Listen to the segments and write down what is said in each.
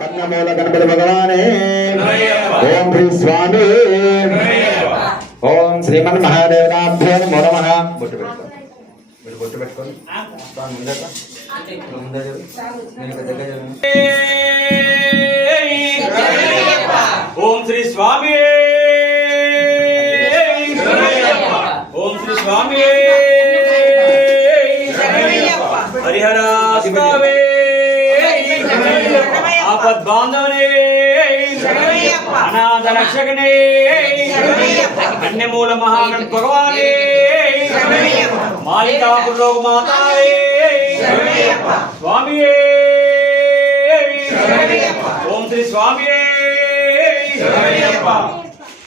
కన్నమూల గణపతి భగవానే ఓం శ్రీ స్వామి ఓం శ్రీమన్ మహాదేవనాభ్యో నమో నమః. బొట్టు పెట్టుకోండి, మీరు బొట్టు పెట్టుకోండి. ఓం శ్రీ స్వామి ఓం శ్రీ స్వామి హరిహరాస్తావే ఆపద్బాంధవనే అనాథ రక్షకనే అన్యమూల మహాగణ భగవానే మాలికాపుర మాతావే స్వామి ఓం శ్రీ స్వామి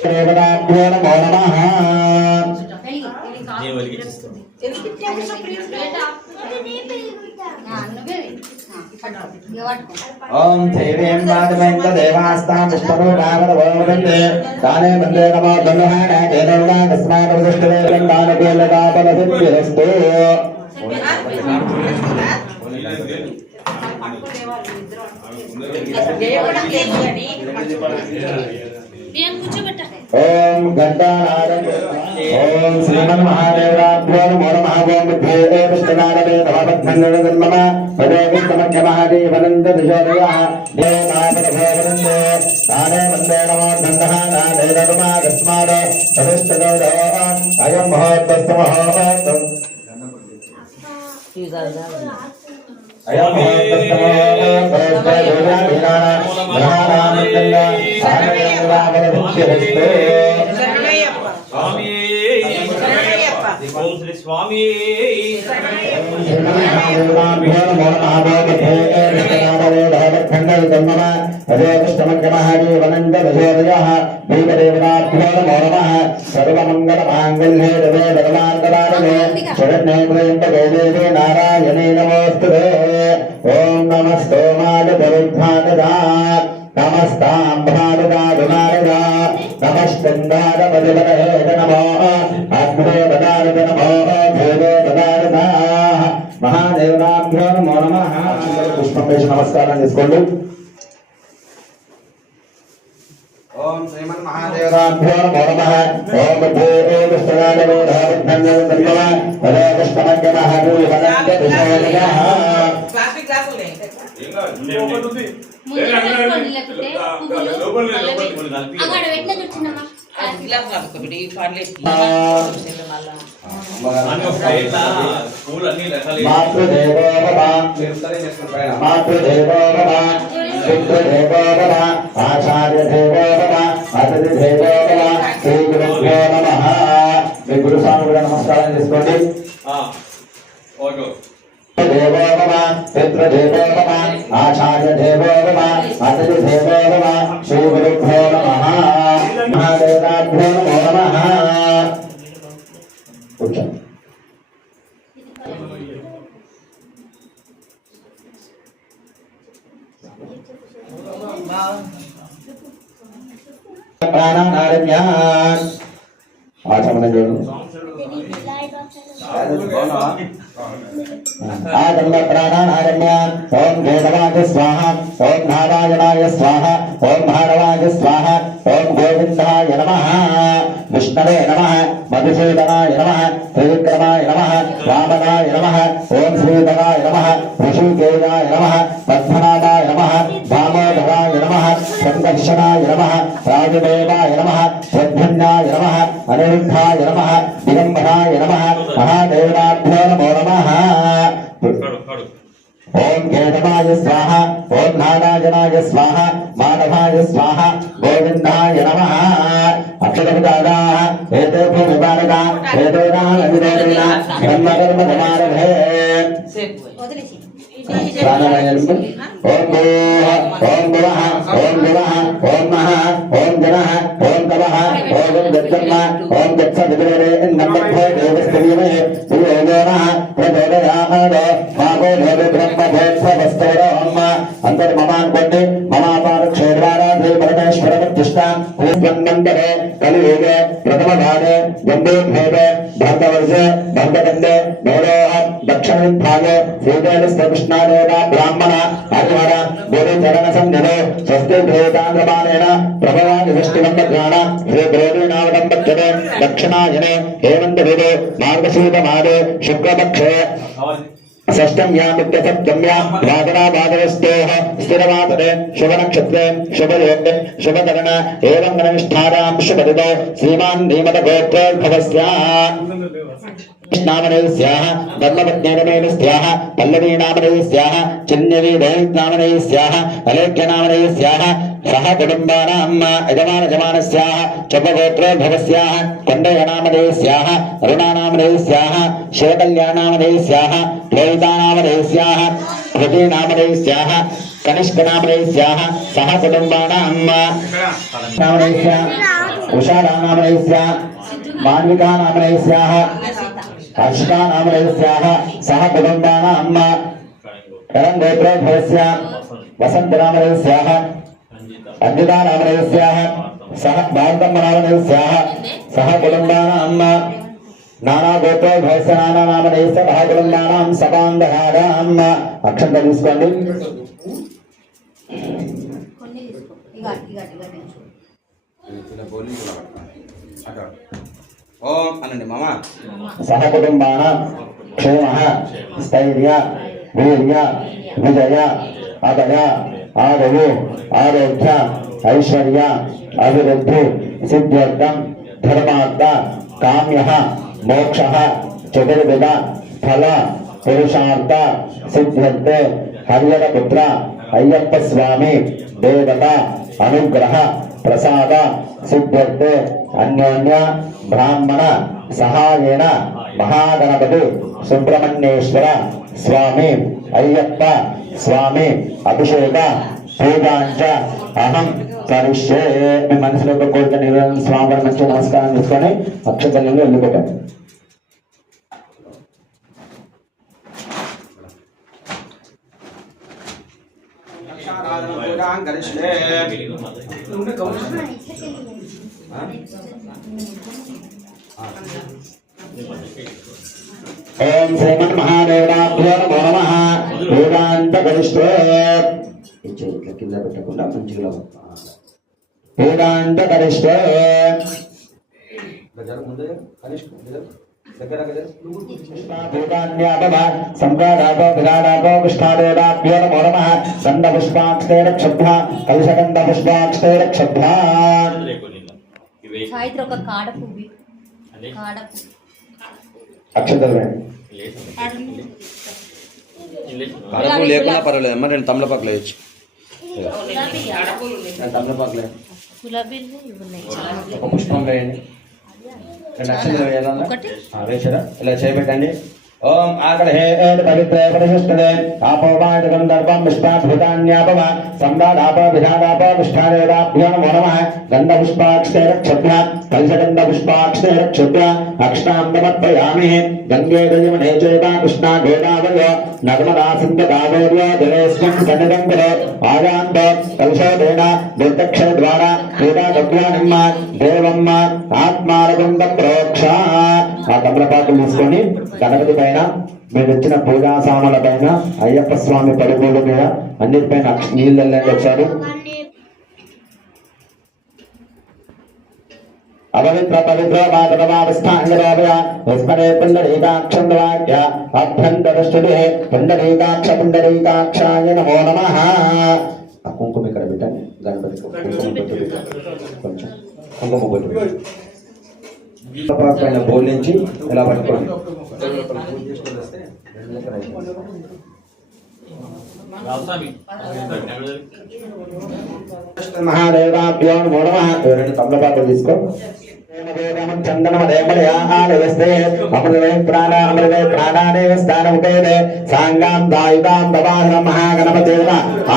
దేవతాభ్యో నమో నమః. ఓం దేవీం మాధవేంద్ర దేవాస్తాం పుష్పరూపావరవోదంతే తానే వందే నమో ధనుహాన కేనోగా తస్మాదృష్టవే గంగానకేలకాపలసిద్ధిరస్తు. ఓం ఘంటానాదం ఓం శ్రీమన్ మహాదేవాభ్యో నమో నమః. ఓం బుద్ధే పుష్పనాదే నమః పదే విత్తమఖ్య మహాదేవనంద దిశోదయః దేవనాపదభోవనందే తానే వందే నమో దండహానాదే నమః తస్మాద తదష్టగౌరవ అయం మహోత్తస్తమహోత్తం అయం ఓం శ్రీ స్వామి నారాయణే నమోస్తుతే. ఓం నమస్తో మాధవరుద్ధాగదా నమస్తాం భారదాదునారదా నమస్కందారపదివరహే నమో అగ్రే పదారద నమో భూదే పదారదా మహాదేవనాభ్యో నమో నమః. పుష్పం వేసి నమస్కారం చేసుకోండి. ఓం శ్రీమన్ మహాదేవాభ్యో నమో నమః. ఓం బుద్ధే పుష్పనాదవో ధావిద్ధన్యో ధన్యవ హరే పుష్పమగ్య మహాదేవనంద దిశోదయః. మాతృదేవో భవ మాతృదేవో భవ పితృదేవో భవ ఆచార్యదేవో భవ అతిథిదేవో భవ శ్రీ గురుభ్యో నమః. మీ గురుస్వామి కూడా నమస్కారం చేసుకోండి. దేవో భవ పితృదేవో భవ ఆచార్యదేవో భవ అతిథిదేవో భవ శ్రీ గురుభ్యో నమః. మహాదేవాభ్యో నమో నమః. కూర్చోండి. ప్రాణానారణ్యాన్ ఆచమనం చూడండి. ఆగండ ప్రాణానారణ్యాన్ ఓం గోధవాయ స్వాహ ఓం నారాయణాయ స్వాహ ఓం భారవాయ స్వాహ ఓం గోవిందాయ నమః. విష్ణవే నమః మధుసూదనాయ నమః త్రివిక్రమాయ నమః వామనాయ నమః ఓం శ్రీధరాయ నమః ఋషికేశాయ నమః పద్మనాభాయ నమః దామోదరాయ నమః సందర్శనాయ నమః రాజదేవాయ నమః ప్రద్యుమ్నాయ నమః అనిరుద్ధాయ నమః దిగంబరాయ నమః మహాదేవాభ్యో నమో నమః. ఓం కేశవాయ స్వాహ ఓం నారాయణాయ స్వాహ మాధవాయ స్వాహ గోవిందాయ నమః. అక్షరముదాగా ఏతేభ్యో విపారగా ఏతేనాభిదేవేన బ్రహ్మకర్మమారభే. ఓం భూః ఓం భువః ఓం దివః ఓం మహః ఓం జనః ఓం తవః ఓం గచ్చమ్మ ఓం గచ్చ విదురే నమః దేవస్తమే శ్రీయోగనః ప్రచోదయామాదో మాగో దేవ బ్రహ్మ భోత్సవస్తోరమ్మ. అందరు మమాన్ కొట్టి మమాపాద క్షేత్రారా శ్రీ పరమేశ్వర ప్రతిష్ఠ బ్రహ్మండరే కలియుగే ప్రథమ భాగే గంభే భేదే భారతవర్షే భారతఖండే నవరోహ దక్షిణ విభాగే శ్రీదేవ శ్రీకృష్ణాదేవ బ్రాహ్మణ హరిహర గోవింద शरण संनिधो स्वस्ति भूतान्द्रमानेन प्रभवानि वृष्टिवन्दग्राण श्री ब्रोधीनावदम्बक्षते दक्षिणायने हेमन्तऋतु मार्गशीतमादे शुक्लपक्षे षष्ठम्यामित्यसप्तम्या वादनावादवस्तोः स्थिरवादने शुभनक्षत्रे शुभयोगे शुभकरण एवं गणनिष्ठानां शुभदितो श्रीमान् नीमतगोत्रोद्भवस्याः नामनैस्याः धर्मपत्नीनमेनस्याः पल्लवीनामनैस्याः चिन्यवीदैनामनैस्याः अलेख्यनामनैस्याः सह कुटुम्बानां यजमानजमानस्याः चपगोत्रोद्भवस्याः कोण्डयनामनैस्याः अरुणानामनैस्याः शेकल्यानामनैस्याः लोहितानामनैस्याः कृतिनामनैस्याः कनिष्कनामनैस्याः सह कुटुम्बानां नामनैस्याः उषानामनैस्याः मान्विकानामनैस्याः हर्षकानामनैस्याः सह कुटुम्बानां करङ्गोत्रोद्भवस्याः वसन्तनामनैस्याः अन्वितानामनैस्याः सह भारतम्मनामनैस्याः सह कुटुम्बानां नानागोत्रोद्भवस्य नानानामनैस्य सह कुटुम्बानां सबान्धहाराम् अक्षंतలు తీసుకోండి ఓం అనండి మామ సహ కుటుంబానాం క్షేమః స్థైర్య వీర్య విజయ అభయ ఆదయ ఆరోగ్య ఐశ్వర్య అభివృద్ధి సిద్ధ్యర్థం ధర్మార్థ కామ్య మోక్ష చతుర్విధ ఫల పురుషార్థ సిద్ధ్యర్థే హరిహర పుత్ర అయ్యప్ప స్వామి దేవత అనుగ్రహ ప్రసాద సిద్ధ్యర్థే అన్యోన్య బ్రాహ్మణ సహాయేన మహాగణపతి సుబ్రహ్మణ్యేశ్వర స్వామి అయ్యప్ప స్వామి అభిషేక పూజాంచ అహం కరిష్యే. మీ మనసులో ఒక కోరిక నిర్వహణ స్వామి మంచి నమస్కారం తీసుకొని అక్షతల్లో వెళ్ళిపోతాను. ఓం శ్రీమన్ మహాదేవాభ్యో నమో నమః. వేదాంత గరిష్ఠే ఇట్లా కింద పెట్టకుండా మంచిగా వేదాంత గరిష్ఠే సంకారాపో విరాడాపో పుష్పాదేవాభ్యో నమో నమః. గంధపుష్పాక్షతే రక్షభ్య కలుషగంధపుష్పాక్షతే రక్షభ్య. సాయిత్ర ఒక కాడ పువ్వు కాడ అక్షతలు కడుపు లేకున్నా పర్వాలేదు అమ్మ, రెండు తమలపాకులు వేయచ్చు. తమలపాకులే గులాబీలు ఉన్నాయి. ఒక పుష్పం వేయండి. రెండు అక్షతలు వేయాలన్నా వేసారా? ఇలా చేయబెట్టండి. ఓం ఆకళహే పవిత్రే పరిశుష్ఠదే ఆపోవాయ గంధర్వం పుష్పాద్భుతాన్యాపవ సంవాదాప విధానాప పుష్పాదేవాభ్యో నమో నమః. గంధపుష్పాక్షతే రక్షభ్య కలుషగంధపుష్పాక్షతే రక్షభ్య అక్షతాం సమర్పయామి. గంగే యమునే చైవ కృష్ణా గోదావరి నర్మదా సింధు కావేరీ జలేస్మిన్ సన్నిధం కురు ఆయాంత కలుషోదేన దుర్దక్షిణ ద్వారా క్రీడాద్రవ్యానిమ్మ దేవమ్మ ఆత్మారగుండం ప్రోక్ష. ఆ తమలపాకులు తీసుకొని గణపతి పైన మీరు ఇచ్చిన పూజా సామాన్ల పైన అయ్యప్ప స్వామి పడిపూల మీద అన్నిటిపైన నీళ్ళు వెళ్ళండి వచ్చారు. అపవిత్ర పవిత్ర మాతృవాస్థాంగరాభయ విస్మరే పుండరీకాక్షంద్రవాక్య అభ్యంతరష్టుడే పుండరీకాక్ష పుండరీకాక్షాయ నమో నమః. ఆ కుంకుమ ఇక్కడ పెట్టండి. గణపతి కుంకుమ పెట్టు, కొంచెం కుంకుమ పెట్టు. పైన బోలించి ఇలా పట్టుకోండి. మహాదేవాభ్యో నమో నమః. రెండు తమలపాకులు తీసుకో.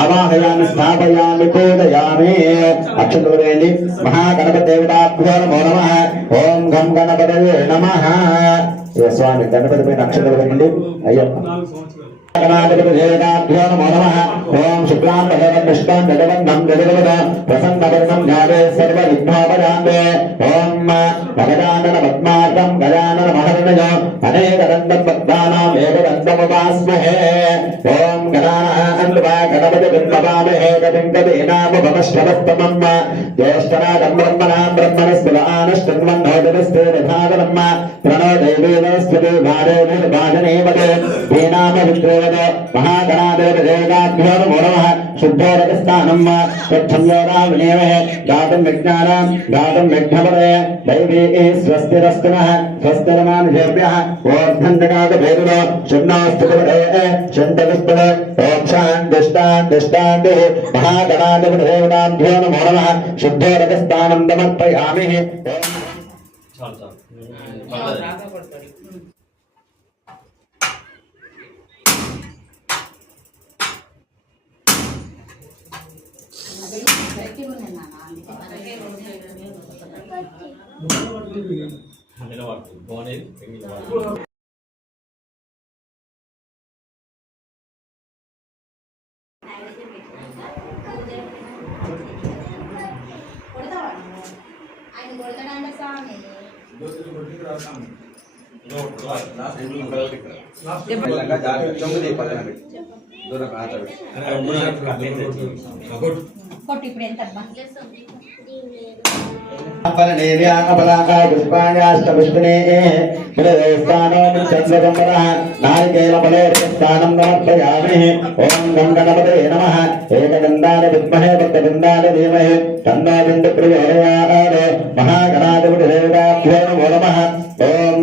ఆవాహయామి స్థాపయామి పూజయామి. అక్షతలు వేయండి. మహాగణపతిదేవతాభ్యో నమో నమః. ఓం గం గణపతయే నమః. స్వామి గణపతి పైన అక్షతలు వేయండి. అయ్యప్ప గణాధిపతిదేవతాభ్యో నమో నమః. ఓం శుక్లాం భగవన్ విష్ణుం జగవన్నం జగవద ప్రసన్నవర్ణం జ్ఞానే సర్వ విఘ్నోపశాంతే. ఓం గజానన పద్మార్గం గజానన మహర్ణయ అనేకదంతం భక్తానాం ఏకదంతముపాస్మహే. ఓం गणानान्वा गणपति बिम्बवामहे कविं कवीनामुपमश्रवस्तमम् ज्येष्ठराजं ब्रह्मणां ब्रह्मणस्पदानश्चन्वन्नोदनस्ते निधानम् प्रणो देवीनस्पति भारेणिर्भाजनेवदे वीणामविद्रोवद महागणादेवदेवताभ्यो नमो नमः शुद्धोरकस्थानम् तच्छन्योरावनेवहे गातुं विज्ञानं गातुं विघ्नपदे दैवी स्वस्तिरस्तु नः स्वस्तिरमानुषेभ्यः ओर्धन्दकाकभेदुनो शुन्नास्तुपदे शन्तविस्पदे ओं शान्तिष्टान्तिष्टान्तिः महागणाधिपतिदेवताभ्यो नमो नमः शुद्धोरकस्थानं समर्पयामि చాలు నిలబడుతుంది బాగుంది కొట్టి ఇప్పుడు ఎంత पुष्पायाष्टपुष्पिने नारिकेलफलेस्थानं समर्पयामि ओं गं गणपते नमः एकदन्ताय विद्महे भक्तवृन्दाय धीमहि तन्नो बिन्दुप्रचोदयात् महागणाधिपतिदेवताभ्यो नमो नमः ओं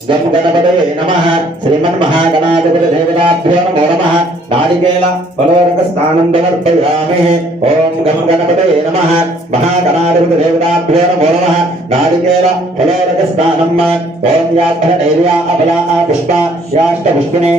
गं गणपते नमः श्रीमन्महागणाधिपतिदेवताभ्यो नमो नमः नारिकेल फलोदकस्थानं समर्पयामि ओं गं गणपते नमः महागणाधिपतिदेवताभ्यो नमो नमः नारिकेल फलोदकस्थानम् ओं याभरणैर्या अबला पुष्पा याष्टपुष्पिने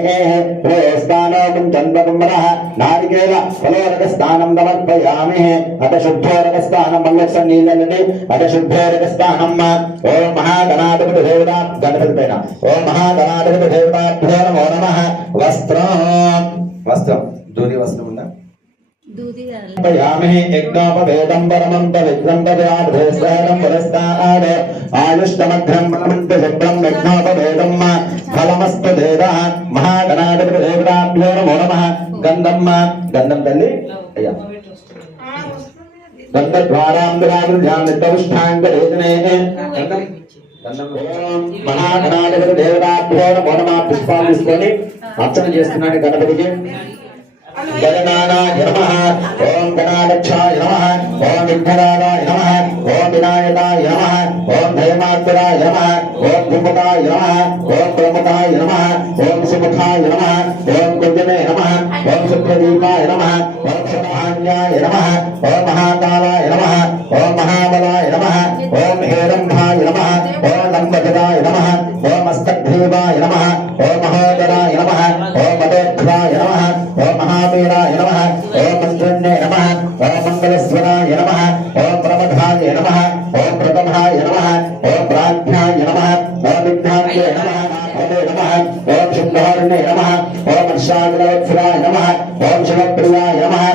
फलोस्थानो चन्द्रकुम्भरः नारिकेल फलोदकस्थानं समर्पयामि अथ शुद्धोदकस्थानं मल्लसन्नीलने अथ शुद्धोदकस्थानम् ओं महागणाधिपतिदेवता गणपतिपेन ओं महागणाधिपतिदेवताभ्यो नमो नमः वस्त्रं दूरी वस्त्रं ఉందా दूधी पयामहे यज्ञोपवेदं परमं पवित्रं पदार्थेस्वरं पुरस्ताद आयुष्टमघ्रं परमन्त शुभ्रं यज्ञोपवेदं फलमस्तु देवः महागणाधिपतिदेवताभ्यो नमो नमः गन्धं तल्ली अय्या गन्धद्वारां विराजयामि नित्यपुष्टाङ्गलेखने गन्धं महागणाधिपतिदेवताभ्यो नमो नमः पुष्पाలు తీసుకొని అర్చన చేస్తున్నాడు గణపతికి गणनाय नमः ओं गणाध्यक्षाय नमः ओं विघ्नराजाय नमः ओं विनायकाय नमः ओं धैर्यमात्राय नमः ओं भूपताय नमः ओं प्रमुखाय नमः ओं सुमुखाय नमः ओं कुंजने नमः ओं सुप्रदीपाय नमः ओं शतहान्याय नमः ओं महाकालाय नमः ओं महाबलाय नमः ओं हेरंभाय नमः ओं लंबगदाय नमः ओं मस्तकदेवाय नमः ओं महोदराय नमः ओं मदोग्राय नमः ओं महावीराय नमः ओं मंत्रण्ये नमः ओं मंगलस्वराय नमः ओं प्रमथाय नमः ओं प्रथमाय नमः ओं प्राज्ञाय नमः ओं विज्ञान्ये नमः ओं शुद्धहरणे नमः ओं वर्षाग्रवत्सराय नमः ओं शिवप्रियाय नमः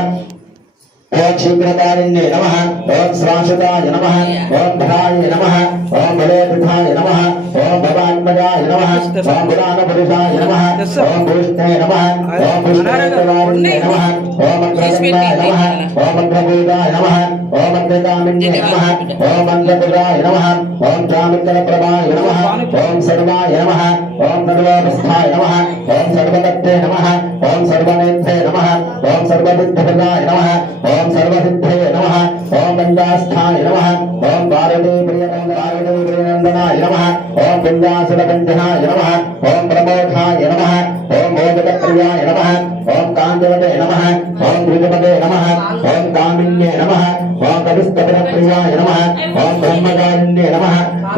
ओं शीघ्रकारिण्ये नमः ओं श्राशुताय नमः ओं धराय नमः ओं बलेपिताय नमः ओं भवान्मजाय नमः ओं पुराणपुरुषाय नमः ओं भूष्णे नमः ओं पुष्पवारिण्ये नमः ओं मंत्रगन्धाय नमः ओं मंत्रभूताय नमः ओं मंत्रकामिन्ये नमः ओं मंत्रपुराय नमः ओं चामित्रप्रभाय नमः ओं सर्वाय नमः ओं सर्वावस्थाय नमः ओं सर्वदत्ते नमः ओं सर्वनेत्रे नमः ओं सर्वबुद्धिप्रदाय नमः ओं सर्वसिद्धे नमः ओं पंचास्थाय नमः ओं भारतीप्रियनन्दनाय नमः ओं विन्यासुरबन्धनाय नमः ओं प्रबोधाय नमः ओं मोदकप्रियाय नमः ओं काञ्जवते नमः ओं द्विजपदे नमः ओं कामिन्ये नमः ओं कविस्तपनप्रियाय नमः ओं ब्रह्मकारिण्ये नमः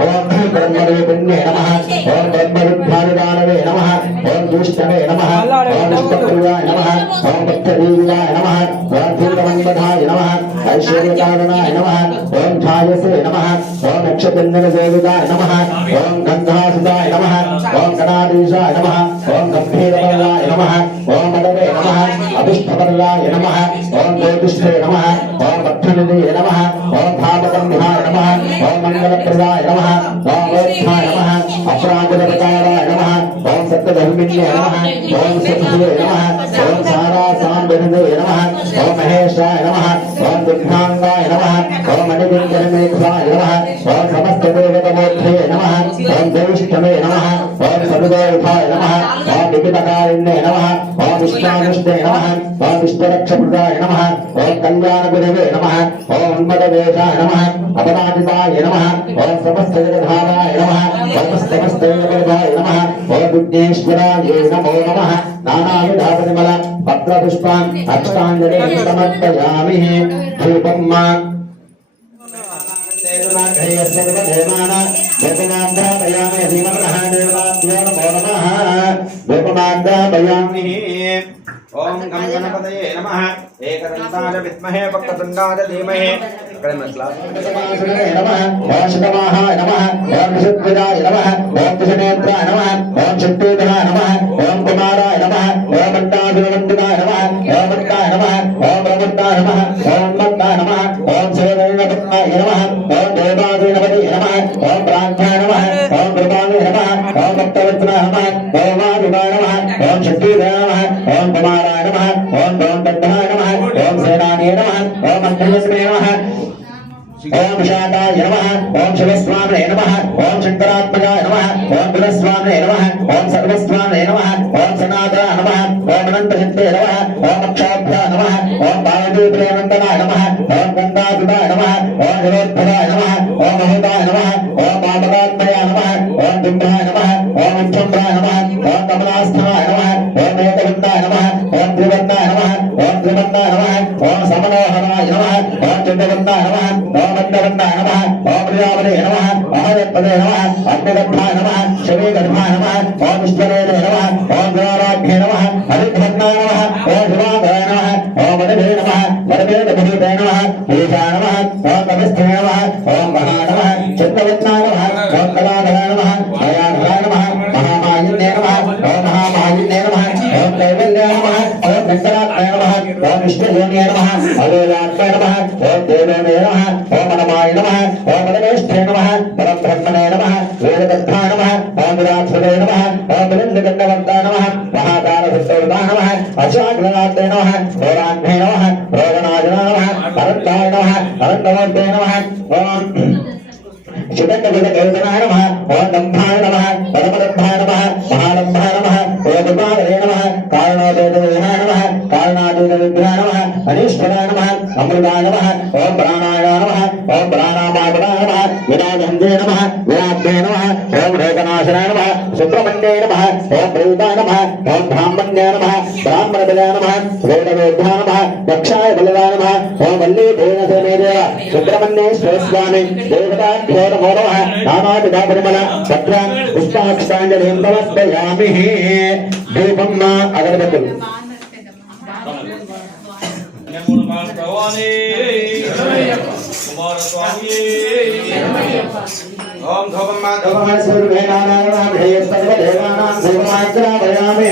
ओं ब्रह्मरूपिण्ये नमः ओं ब्रह्मरुद्धारिदानवे नमः ओं ज्येष्ठवे नमः ओं विष्णुप्रियाय नमः ओं भक्तदेव्याय नमः ओं धूतमन्मधाय नमः ऐश्वर्यकारणाय नमः ओं ध्यायसे नमः ओं नक्षत्रसेविताय नमः ओं गन्धासुताय नमः ओं गणाधीशाय नमः ओं गम्भीरवरदाय नमः ओं मदवे नमः अभिष्टवरदाय नमः ओं ज्योतिष्ठे नमः ओं भक्तनिधये नमः ओं भावगन्धाय नमः ओं मङ्गलप्रदाय नमः ओं मोक्षाय नमः अपराजगताय नमः ओं सप्तधर्मिण्ये नमः ओम सत्ये नमः ओम सारासाम्बधने नमः ओम महेशाय नमः ओम दुर्गांगाय नमः ओम अनिविन्दनमेघाय नमः ओम समस्तदेवतमूर्ते नमः ओम ज्येष्ठमे नमः ओम सदुदेवताय नमः ओम विपितकारिण्ये नमः ओम विष्णानुष्णे नमः ओम विष्णुरक्षप्रदाय नमः ओम कल्याणगुरवे नमः ओम उन्मदवेशाय नमः अपराजिताय नमः ओम समस्तजगद्धाराय नमः ओम समस्तजगद्धाय नमः ओम विघ्नेश्वराय नमो नमः नानाविधपरिमल पत्रपुष्पान् अष्टाङ्गले समर्पयामि धूपं ओम गम गणपतये नमः एकदन्ताय विद्महे वक्रतुण्डाय धीमहि नमः ओम शतवाहाय नमः ओम विशुद्धविदाय नमः ओम कृष्णनेत्राय नमः ओम शक्तिधराय नमः ओम कुमाराय नमः ओम मट्टाभिवन्दिताय नमः ओम मट्टाय नमः ओम ब्रह्मट्टाय नमः ओम मट्टाय नमः ओम शिवदेवपत्नाय नमः ओम देवादिनपति नमः ओम ब्राह्मणाय नमः ओम कृपाय नमः ओम भक्तवत्सलाय नमः ओम वादिवाय नमः ओम शक्तिधराय नमः ओम कुमाराय नमः ओम ब्रह्मट्टाय नमः ओम सेनानीय नमः ओम मन्त्रस्मे नमः ओम शांताय नमः ओम शिवस्वामिने नमः ओम शंकरात्मजाय नमः ओम बुधस्वामिने नमः ओम सर्वस्वामिने नमः ओम सनातनाय नमः ओम अनंतशक्ते नमः ओम अक्षाभ्याय नमः ओम पार्वतीप्रियनंदनाय नमः ओम गंगाधुताय नमः ओम जलोद्भवाय नमः ओम महताय नमः ओम पापकात्मयाय नमः ओम बिंबाय नमः ओम उच्चम्राय नमः ओम कमलास्थाय नमः ओम एकदवन्ताय नमः ओम त्रिवन्ताय नमः ओम त्रिवन्ताय नमः ओम समनोहराय नमः ओम चतुर्वन्ताय नमः ओम अग्नवन्ताय नमः ओम प्रजापते नमः अहयपदे नमः अग्निगर्भाय नमः शमीगर्भाय नमः ओम ईश्वरेणे नमः ओम द्वाराभ्ये नमः हरिभन्नाय नमः ओम शिवाय नमः ओम वरदे नमः वरदेवभूते नमः ईशाय नमः ओम तमस्थे नमः ओम महा नमः चित्तवत्नाय नमः ओम कलाधराय नमः अयाधराय नमः महामाहिन्ये नमः ओम महामाहिन्ये नमः ओम कैवल्याय नमः ओम वेंकटात्मने नमः ओम विष्णुयोनिये नमः अवेदात्मने नमः ओम देवेने नमः ओम नमाय नमः ओम परमेष्ठे नमः परम ब्रह्मणे नमः वेददत्ताय नमः ओम विराट्सुते नमः ओम विलिन्दगण्डवन्ताय नमः महाकालसुतोदाय नमः अशाग्रनाथे नमः होराग्ने नमः रोगनाशनाय नमः अरण्डाय नमः अरण्डवन्ते नमः ओम शिवकविदकेतनाय नमः ओम दम्भाय नमः परमदम्भाय नमः महादम्भाय नमः ओम उपादये नमः कारणोदयविघ्नाय नमः कारणादीनविघ्नाय नमः अनीश्वराय नमः अमृताय नमः ओम प्राणाय नमः ओम प्राणामापदाय नमः विनाशहन्ते नमः विनाशे नमः ओम रेकनाशनाय नमः सुब्रह्मण्याय नमः ओम प्रेताय नमः ओम ब्राह्मण्याय नमः ब्राह्मणबलाय नमः वेदवेद्याय नमः दक्षाय बलवाय नमः ओम वल्लीधेन सेनेदेव सुब्रह्मण्येश्वर स्वामी देवताभ्यो नमो नमः नानाविधपरिमल पत्रान् पुष्पाक्षाञ्जलिं समर्पयामि दीपं अगरबत्తులు ओम धूपं मा धूपं सर्वेणानां सर्वदेवानां धूपमाग्रापयामि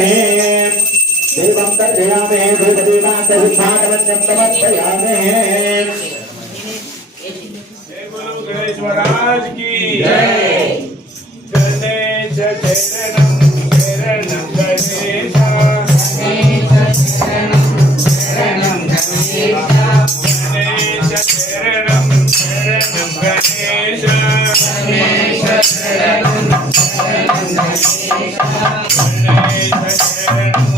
दीपं तर्पयामि धूपदीपान्तविभागवत्यं समर्पयामि गणेश्वराज की जय। गणेश शरणं शरणं गणेश गणेश शरणं शरणं गणेश गणेश शरणं शरणं गणेश गणेश शरणं शरणं गणेश गणेश शरणं शरणं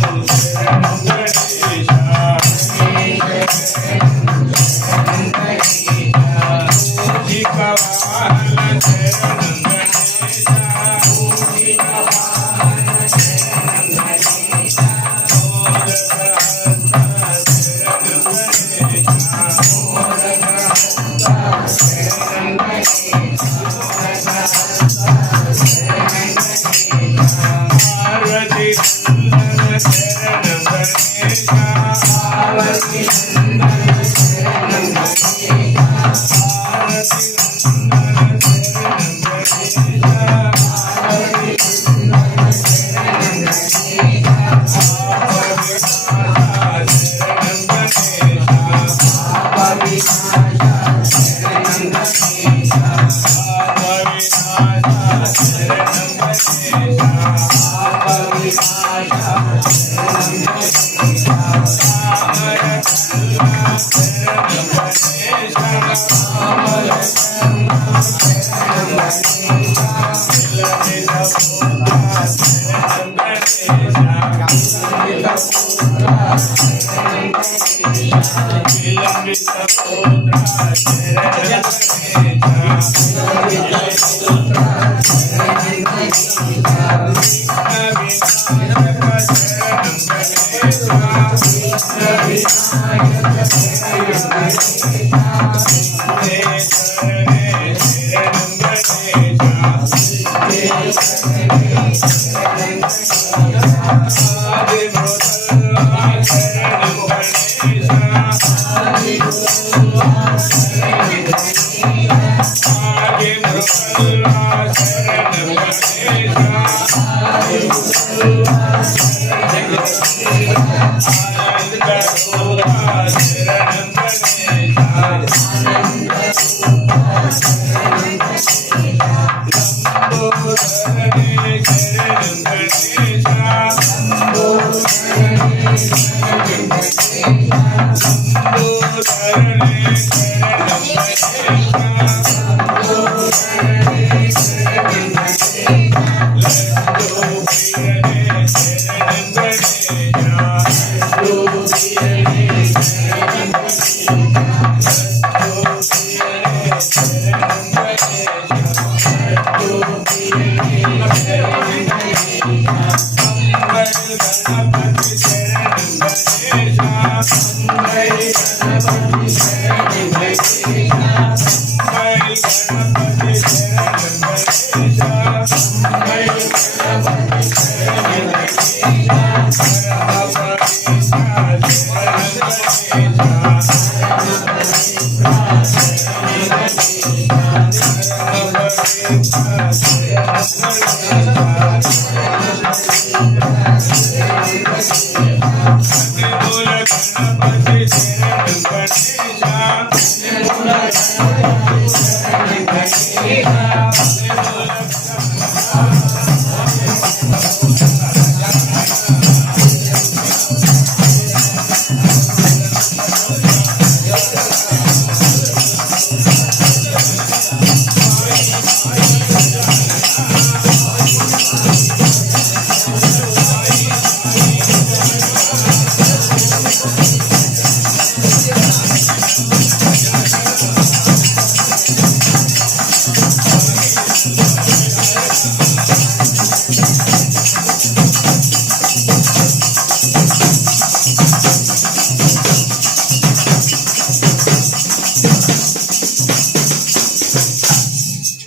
गणेश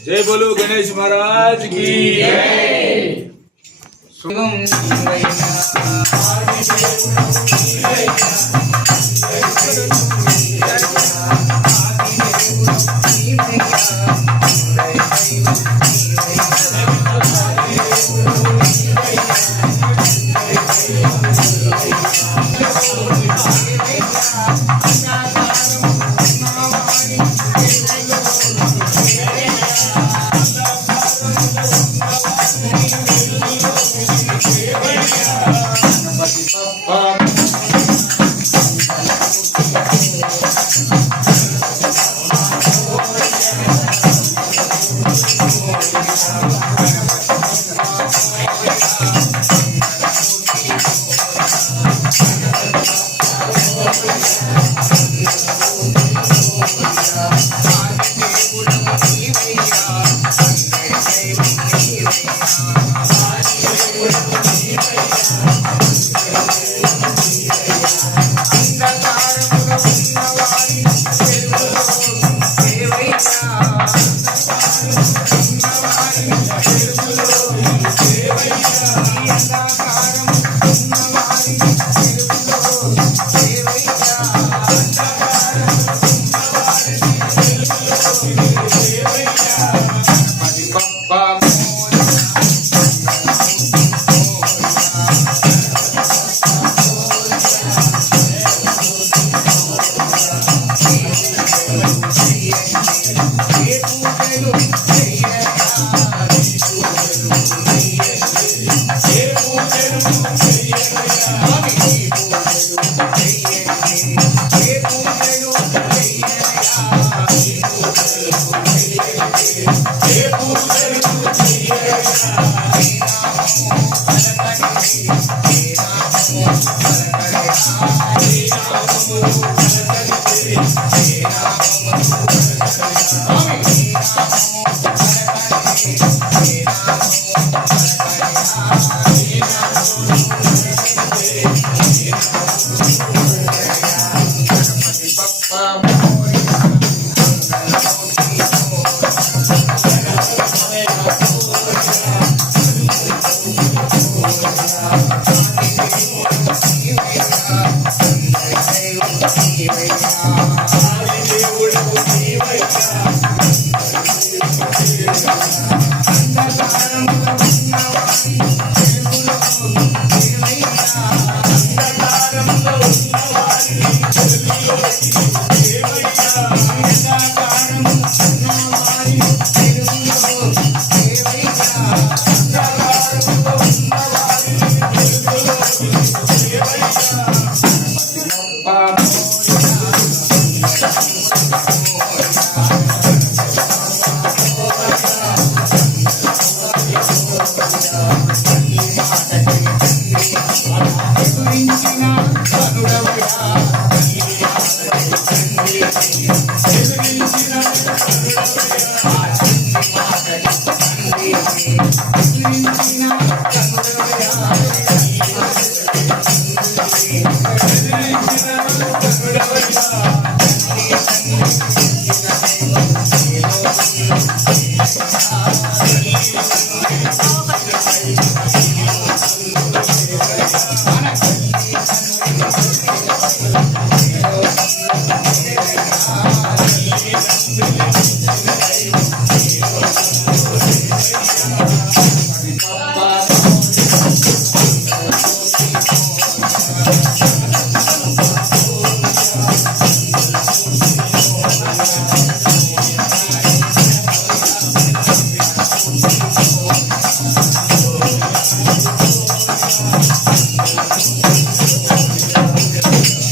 जय बोलो गणेश महाराज की जय।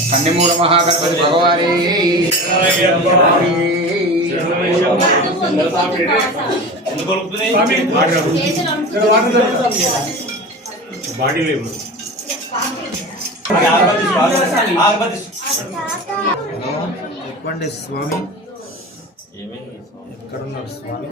కన్నిమూల మహాగణపతి భగవానే చెప్పండి స్వామి ఎక్కడున్నారు స్వామి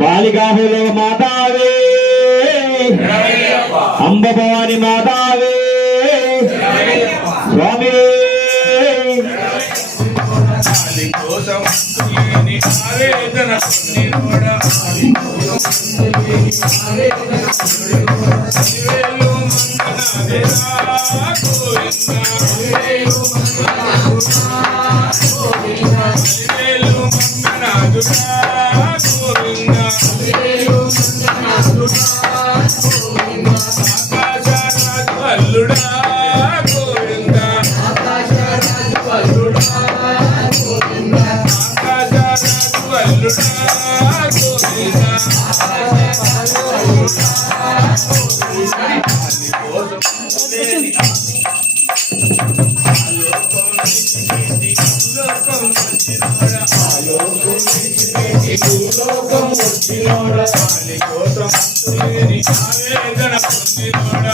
బాలిగాహులో మాతావే అంబభవాని మాతావే స్వామి భూలోకం వచ్చినోడ కాలి కోసం లేని ఆవేదన పొందినోడ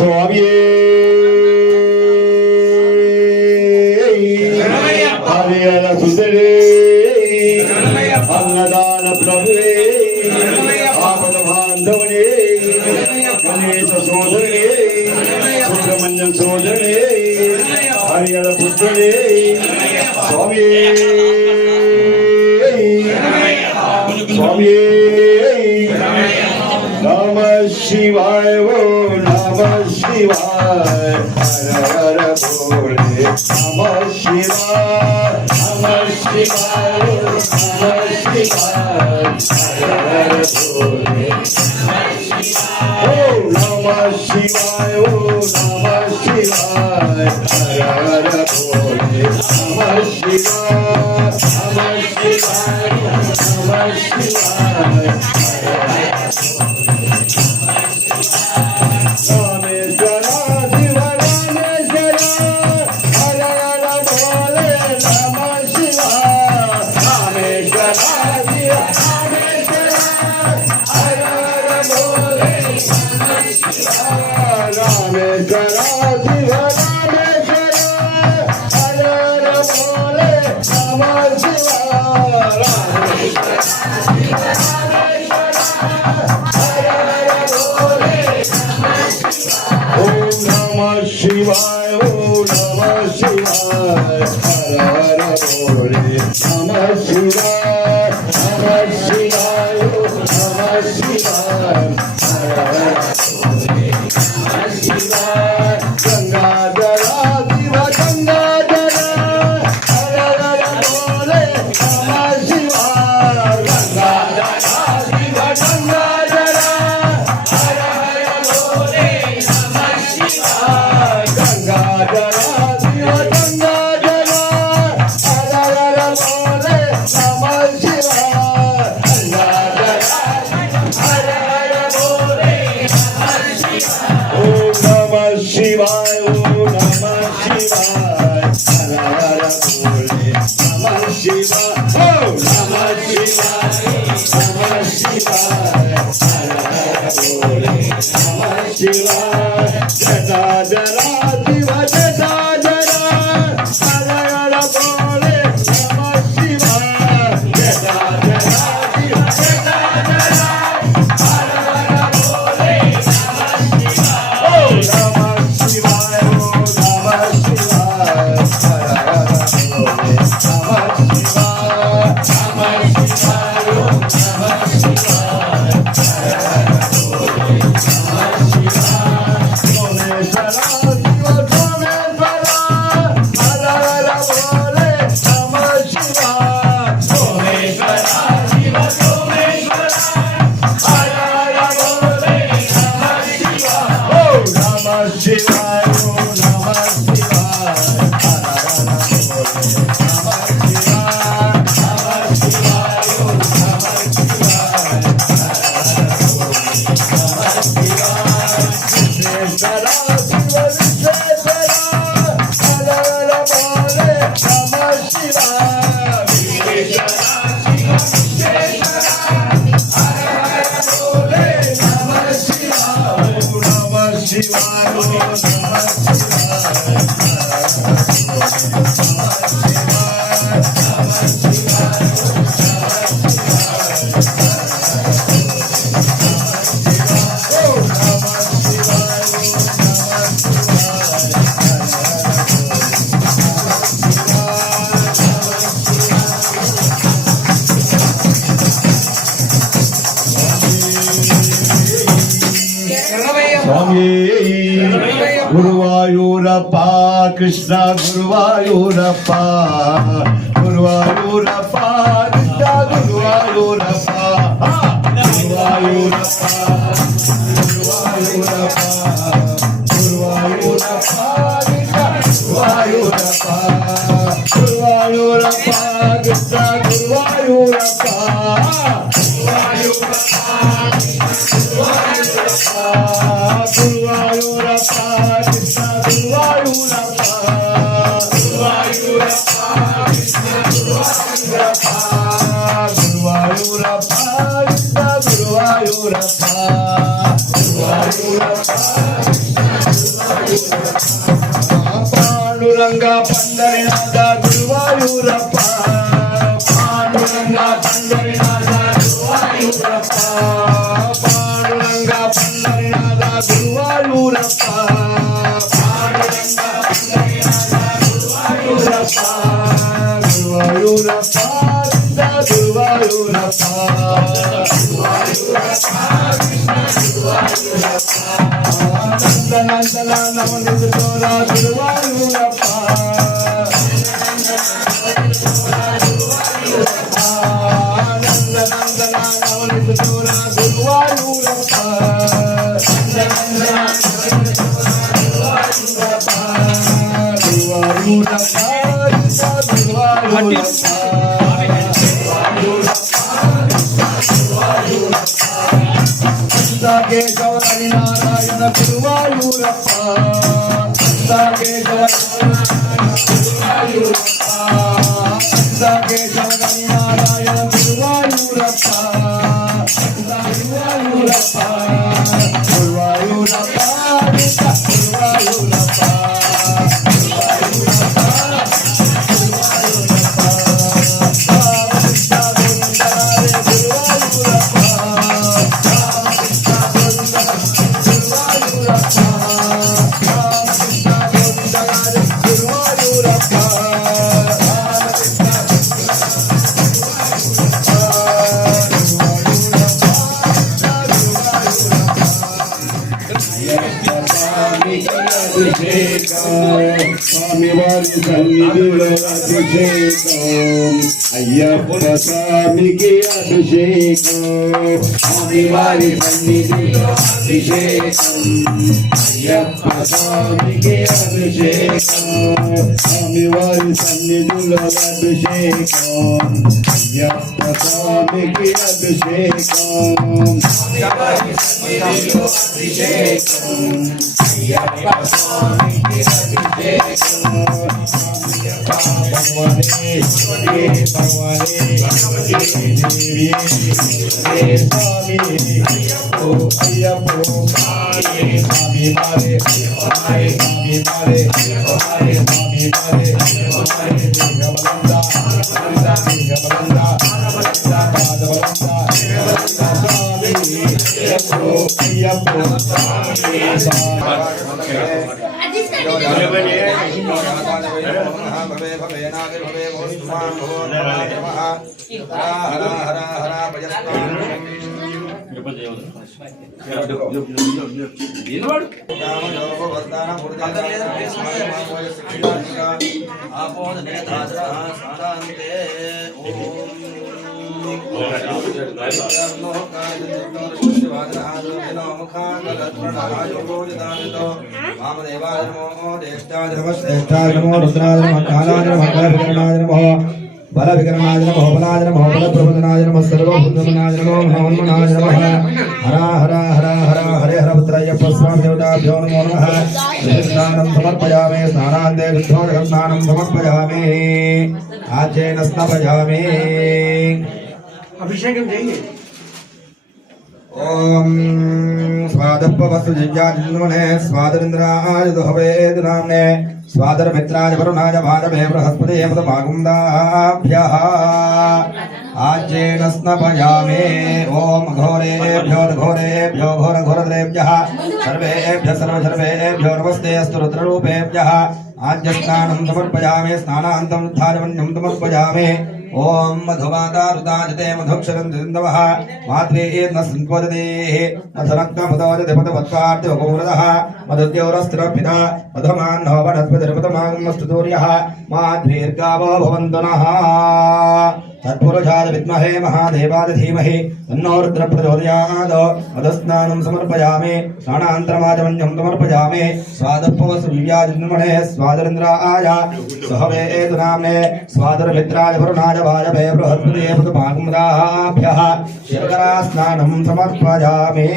స్వామి హరిహర సుందరే అన్నదాన ప్రభువే ఆపద బాంధవుడే గణేశ సోదరుడే సుబ్రహ్మణ్యం సోదరుడే హరిహర పుత్రుడే స్వామి స్వామి నమ శివాయ ఓ నమ శివాయ హర హర భోలే నమ శివాయ నమ శివాయ ఓ నమ శివాయ హర హర భోలే ఓ నమ శివాయ ఓ నమ శివాయ హర హర భోలే నమ శివాయ నమ శివాయ నమ శివాయ Shivaya, oh Namah Shivaya, Hara Hara Bole, Namah Shivaya, Namah Shivaya, oh Namah Shivaya, Hara Hara Bole, Namah Shivaya, Gangadhara Diva Gangadhara, Hara Hara Bole, Namah Shivaya, Gangadhara Diva Gangadhara, Hara Hara Bole, Namah Shivaya. Gangadhara Diva Gangadhara, Hara Hara Bole, Namah Shivaya. Gangadhara, Hara Hara Bole, Namah Shivaya. Om Namah Shivaya, Om Namah Shivaya, Hara Hara Bole, Namah Shivaya. Om Namah Shivaya, Namah Shivaya, Hara Hara Bole, Namah Shivaya. Gangadhara Diva Gangadhara, Hara Hara Bole, Namah Shivaya. Gangadhara Diva Gangadhara, Hara Hara Bole, Namah Shivaya. Oh Namah Shivaya, oh Namah Shivaya, Hara Hara Bole, Namah Shivaya. Namah Shivaya, oh Namah Shivaya, Hara Hara Bole, Namah Shivaya. Someshwara Diva Someshwara, Hara Hara Bole, Namah Shivaya. Someshwara Diva Someshwara, Hara Hara Bole, Namah Shivaya. Oh Namah Shivaya, oh Namah Shivaya, Hara Hara Bole, Namah Shivaya. Namah Shivaya, oh Namah Shivaya, Hara Hara Bole, Namah Shivaya. Vishwara Diva Vishwara, Hara Hara Bole, Namah Shivaya. Vishwara Diva Vishwara, Hara Hara Bole, Namah Shivaya. Oh Namah Shivaya, oh Namah Shivaya, Hara Hara Bole, Namah Shivaya. Namah Shivaya, oh Namah Shivaya, oh Namah స్వామి గురువాయూరప్ప కృష్ణ గురువాయూరప్ప గురువాయూరప్ప కృష్ణ గురువాయూరప్ప గురువాయూరప్ప గురువాయూరప్ప గురువాయూరప్ప కృష్ణ గురువాయూరప్ప గురువాయూరప్ప కృష్ణ గురువాయూరప్ప గురువాయూరప్ప కృష్ణ గురువాయూరప్ప గురువాయూరప్ప కృష్ణ గురువాయూరప్ప గురువాయూరప్ప కృష్ణ గురువాయూరప్ప గురువాయూరప్ప పాండురంగ పండరినాథ గురువాయూరప్ప పాండురంగ పండరినాథ గురువాయూరప్ప పాండురంగ పండరినాథ గురువాయూరప్ప పాండురంగ పండరినాథ గురువాయూరప్ప గురువాయూరప్ప గురువాయూరప్ప నందన నవనిధి తోరా గురువాయూరప్ప నందన నవనిధి తోరా గురువాయూరప్ప కేశవ హరినారాయణ గురువాయూరప్ప కేశవ కేశవ హరినారాయణ గురువాయూరప్ప గురువాయూరప్ప గురువాయూరప్ప గురువాయూరప్ప స్వామివారి సన్నిధిలో అభిషేకం అయ్యప్ప స్వామికి అభిషేకం స్వామివారి సన్నిధిలో అభిషేకం అయ్యప్ప స్వామికి అభిషేకం స్వామివారి సన్నిధిలో అభిషేకం అయ్యప్ప స్వామికి అభిషేకం స్వామివారి సన్నిధిలో అభిషేకం అయ్యప్ప స్వామికి అభిషేకం భగవానే భగవానే దేవి హరే స్వామి అయ్యప్పో అయ్యప్పో హరే స్వామి హరే హరే స్వామి హరే హరే స్వామి హరే హరే దేవలంద దేవలంద పాదవలంద స్వామి అయ్యప్పో అయ్యప్పో బల వికరణాయ నమః బలాయ నమః బల ప్రబోధనాయ నమః సర్వభూతనాయ నమః మహోన్మనాయ నమః హర హర హర హర హరే హర పుత్రయ్యప్ప స్వామి దేవతాభ్యో నమో నమః స్నానం సమర్పయామి స్నానాంతే విద్ధోదకం స్నానం సమర్పయామి ఆచేన స్నాపయామి అభిషేకం చేయండి ఓం స్వాదప్పవస్తు దివ్యాజిన్మనే స్వాదరింద్రాయ దుహవేదు నామ్నే స్వాదర మిత్రాయ వరుణాయ భారమే బృహస్పతి ఏమదమాగుందాభ్యః ఆజ్యేన స్నపయామి ఓం ఘోరేభ్యో ఘోరేభ్యో ఘోర ఘోరద్రేభ్యః సర్వేభ్యः సర్వేభ్యో నమస్తే అస్తు రుద్రరూపేభ్యः ఆజ్యస్నానం సమర్పయామి స్నానాంతం ఉద్ధారవన్యం సమర్పయామి ఓం మధుమాదారుదాజతే మధుక్షరందిందవః మాత్రేర్న సంకోదదేః మధురక్తముదోజతే మధువత్పార్తివపూరదః మధుద్యోరస్త్రపిత మధుమాన్నో వనస్పతిర్మధుమాగమస్తుతూర్యః మాధ్వీర్గావో భవంతు నః తత్పురుషాయ విద్మహే మహాదేవాయ ధీమహి తన్నో రుద్ర ప్రచోదయాత్ మధుస్నానం సమర్పయామి స్నానాంతరమాచమన్యం సమర్పయామి స్వాదప్పవసు వివ్యాజిన్మనే స్వాదరింద్రాయ సహవేదు నామ్నే స్వాదరమిత్రాయ వరుణాయ వాయవే బృహస్పతి ఏమదమాగుందాభ్యః శర్కరా స్నానం సమర్పయామి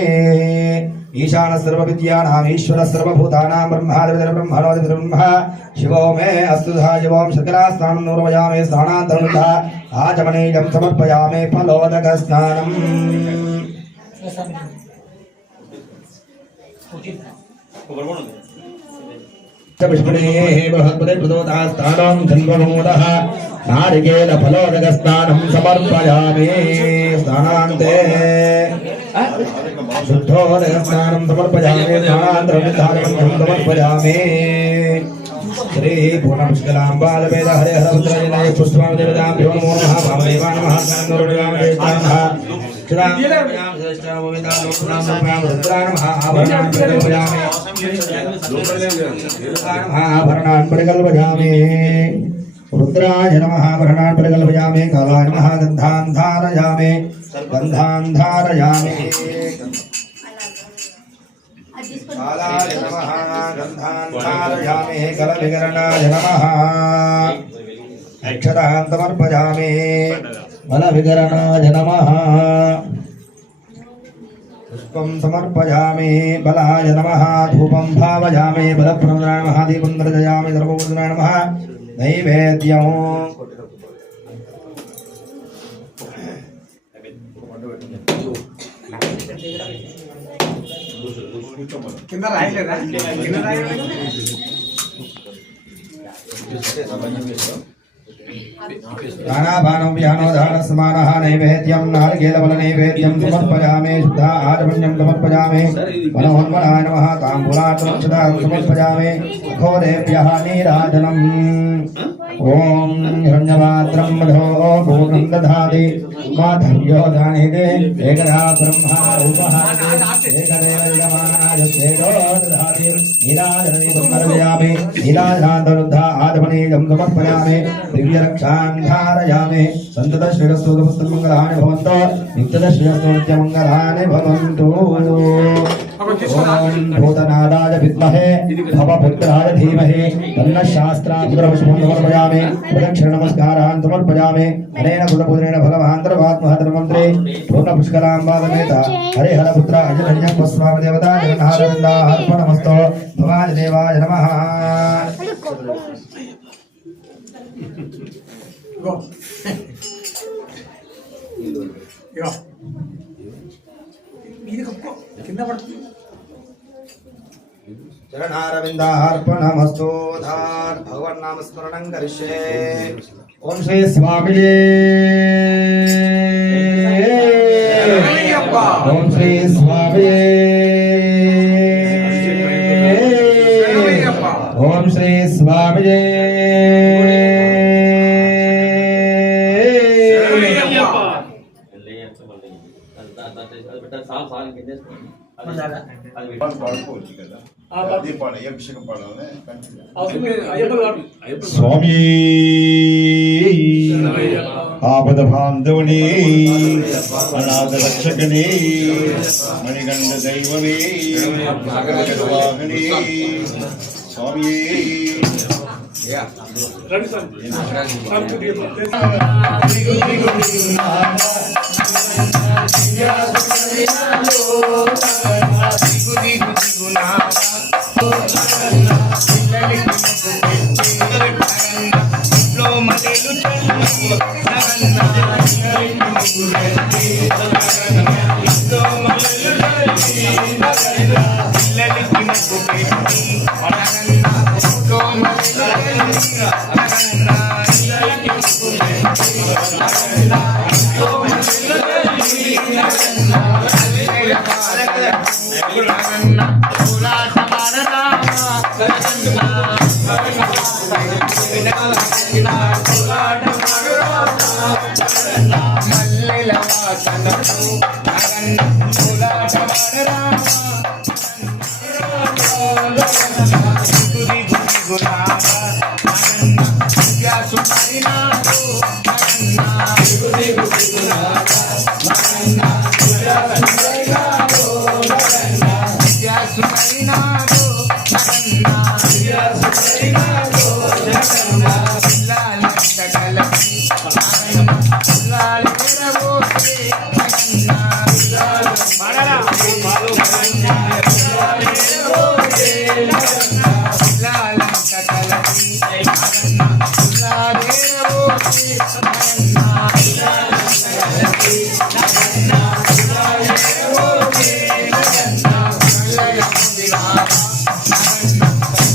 ఈశాన సర్వ విద్యానాం ఈశ్వర సర్వభూతానాం బ్రహ్మాదివిర బ్రహ్మణోదివిర బ్రహ్మ శివో మే అస్తు శివోం శర్కరా స్నానం నూర్వయామి స్నానాంతరముద్ధ ఆచమనీయం సమర్పయామి ఫలోదక స్నానం కొబ్బరి బోండం विष्णुनेः बृहत्पदे प्रदोतास्तानं जन्ममोदः नारिकेलफलोदकस्नानं समर्पयामि स्नानान्ते शुद्धोदकस्नानं समर्पयामि स्नानान्तरविधानं समर्पयामि श्री पूर्णपुष्कलाम्बालवेद हरे हरभद्राय पुष्पां देवताभ्यो नमो नमः वामदेवाय नमः नमः आभरणान् परिकल्पयामि रुद्राय नमः आभरणान् परिकल्पयामि कालाय नमः गन्धान् धारयामि कालाय नमः गन्धान् धारयामि कलविकरणाय नमः अक्षतान् समर्पयामि बलविकरणाय नमः पुष्पं समर्पयामि बलाय नमः धूपं भावयामि बलप्रदाय नमः दीपं दर्शयामि सर्वभूताय नमः नैवेद्यं కింద రాయలేదా కింద రాయలేదు दानापानं व्यानोदानस्मानः नैवेद्यं नारिकेलफलनैवेद्यं समर्पयामि शुद्धा आचमन्यं समर्पयामि मनोन्मनाय नमः ताम्बूलात्मक्षतां समर्पयामि घोरेभ्यः नीराजनम् ॐ हिरण्यपात्रं मधो पूर्णं दधाति माधव्यो दानेते एकदा ब्रह्मा रूपः एकदेव यजमानाय तेजो दधाति नीराजनं समर्पयामि नीराजनान्तरुद्धा आचमनीयं समर्पयामि दिव्यरक्षां धारयामि सन्ततश्रीरस्तुतमस्तमङ्गलानि भवन्तु नित्यश्रीरस्तु नित्यमङ्गलानि भवन्तु ॐ भूतनादाय विद्महे भवपुत्राय धीमहि तन्नः शास्त्रापुत्रपुष्पं समर्पयामि प्रदक्षिणनमस्कारान् समर्पयामि अनेन कुलपुत्रेण भगवान्तर्वात्महतर्मन्त्रे पूर्णपुष्कलाम्बादमेत हरिहरपुत्र अजनन्यं वस्वामि देवता जगन्नाथवृन्दार्पणमस्तु भवाय देवाय नमः चरणारविन्दार्पणमस्तु धार भगवान् नाम स्मरणं करिष्ये ओम श्री स्वामी ओम श्री स्वामी ओम श्री स्वामी स्वामी आपद बांधवने अनाथ रक्षकने मणिगंड दैवने वाहने स्वामी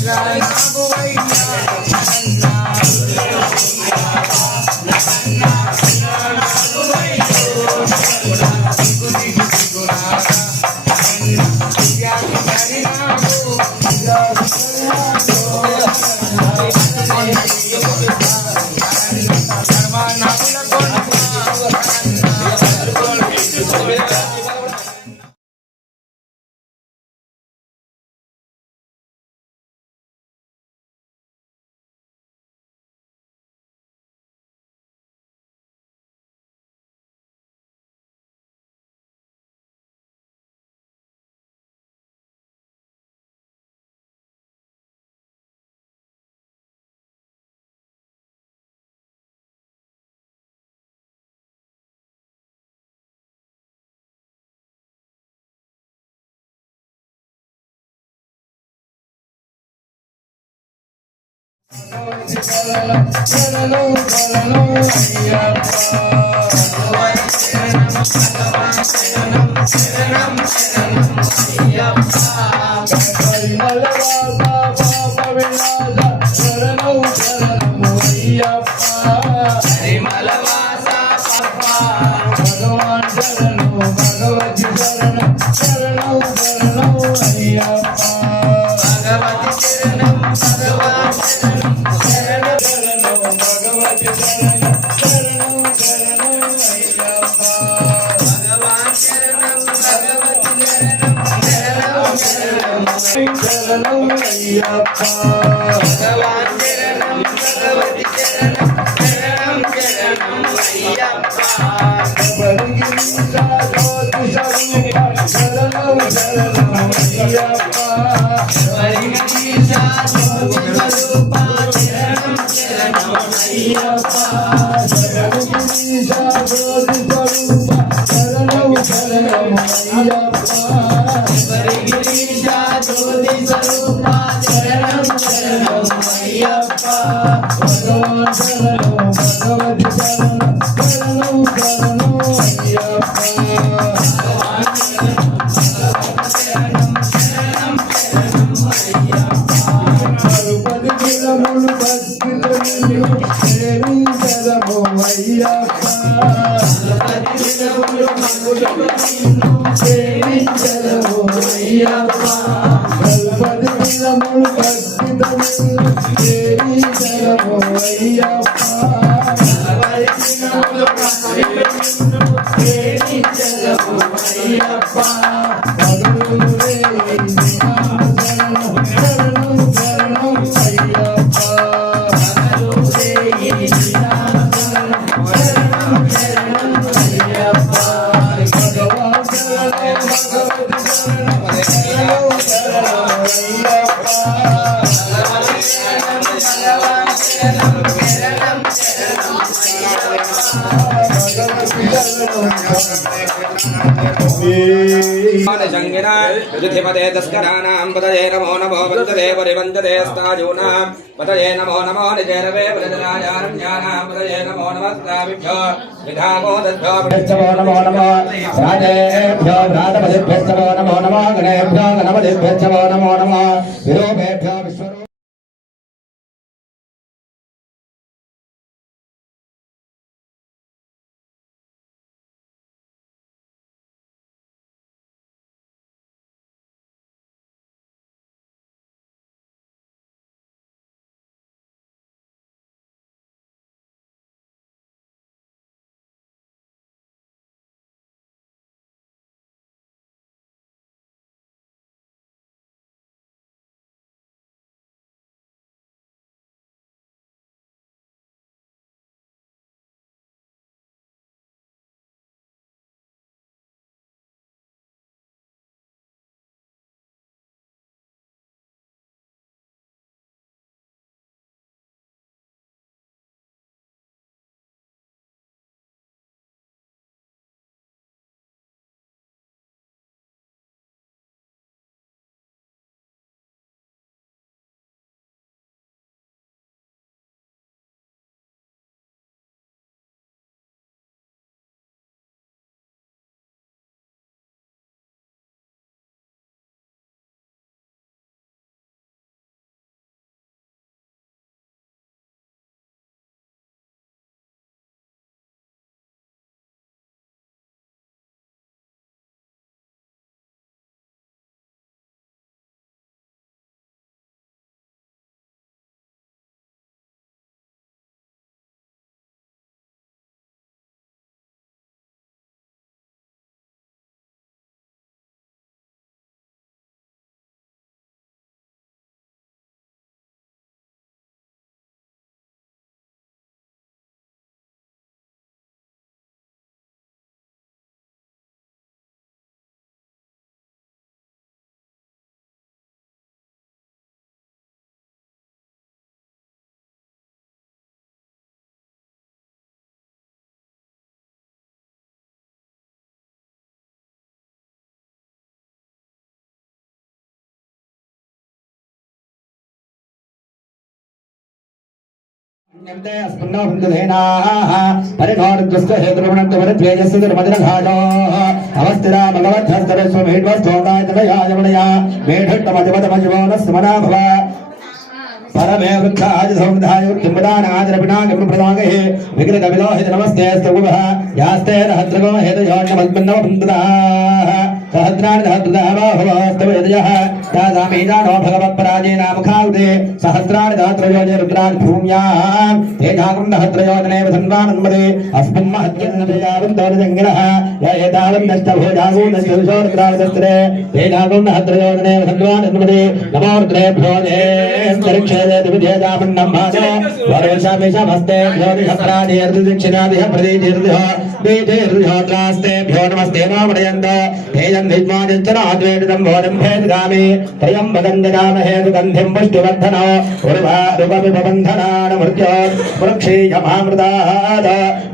Love शंगिना युधिपते तस्कराणां पतये नमो नमो वन्दते परिवन्दते स्ताजूनां पतये नमो नमो निजैरवे वरदराजारण्यानां पतये नमो नमस्ताभ्यो विधामो दद्भ्यो नमो नमः राजेभ्यो राजपतिभ्यश्च नमो नमः गणेभ्यो गणपतिभ्यश्च नमो नमः विरूपेभ्यो विश्वरूप अस्मन्नो बन्धुधेनाः परिणोर्द्वस्य हेतुर्वणत्वरद्वेजस्य दुर्मदिनघाटो अवस्थिरा भगवद्धस्तरस्वमेढ्वस्तोकायतनयायमनया मेढट्टमजवतमजवोनस्मना भव परमे वृक्षाज सौधाय किंबदानादरपिनागमप्रदागः विकृतविलोहित नमस्ते स्तुभः यास्ते रहद्रगो हेतयोन्नमद्मन्नो बन्धुदाः सहस्राणि सहस्रदाहवस्तवेदयः तासामीजानो भगवत्पराजेनामुखाउते सहस्राणि सहस्रयोजे रुद्रान् भूम्यां तेजागं सहस्रयोजनेव सन्वानन्मदे अस्मिन् महत्यन्नयावन्तोरजङ्गिनः य एतावन्नष्टभोजागो नष्टविशो रुद्रावदस्त्रे तेजागं सहस्रयोजनेव सन्वानन्मदे नमो रुद्रेभ्यो जयन्तरिक्षे विद्याजामन्नं भाजो वरोषामेषमस्ते ज्योतिषप्रादेर्दक्षिणादिह प्रदेशेर्दिह देशेर्दिहोत्रास्तेभ्यो नमस्ते मामडयन्तो तेजन्धिज्मादित्यनाद्वेदितं भोजं भेदगामि त्रयं वदन्दजामहे सुगन्धिं पुष्टिवर्धनो उर्वारुपविपबन्धनान् मृत्योत् वृक्षीयमामृतात्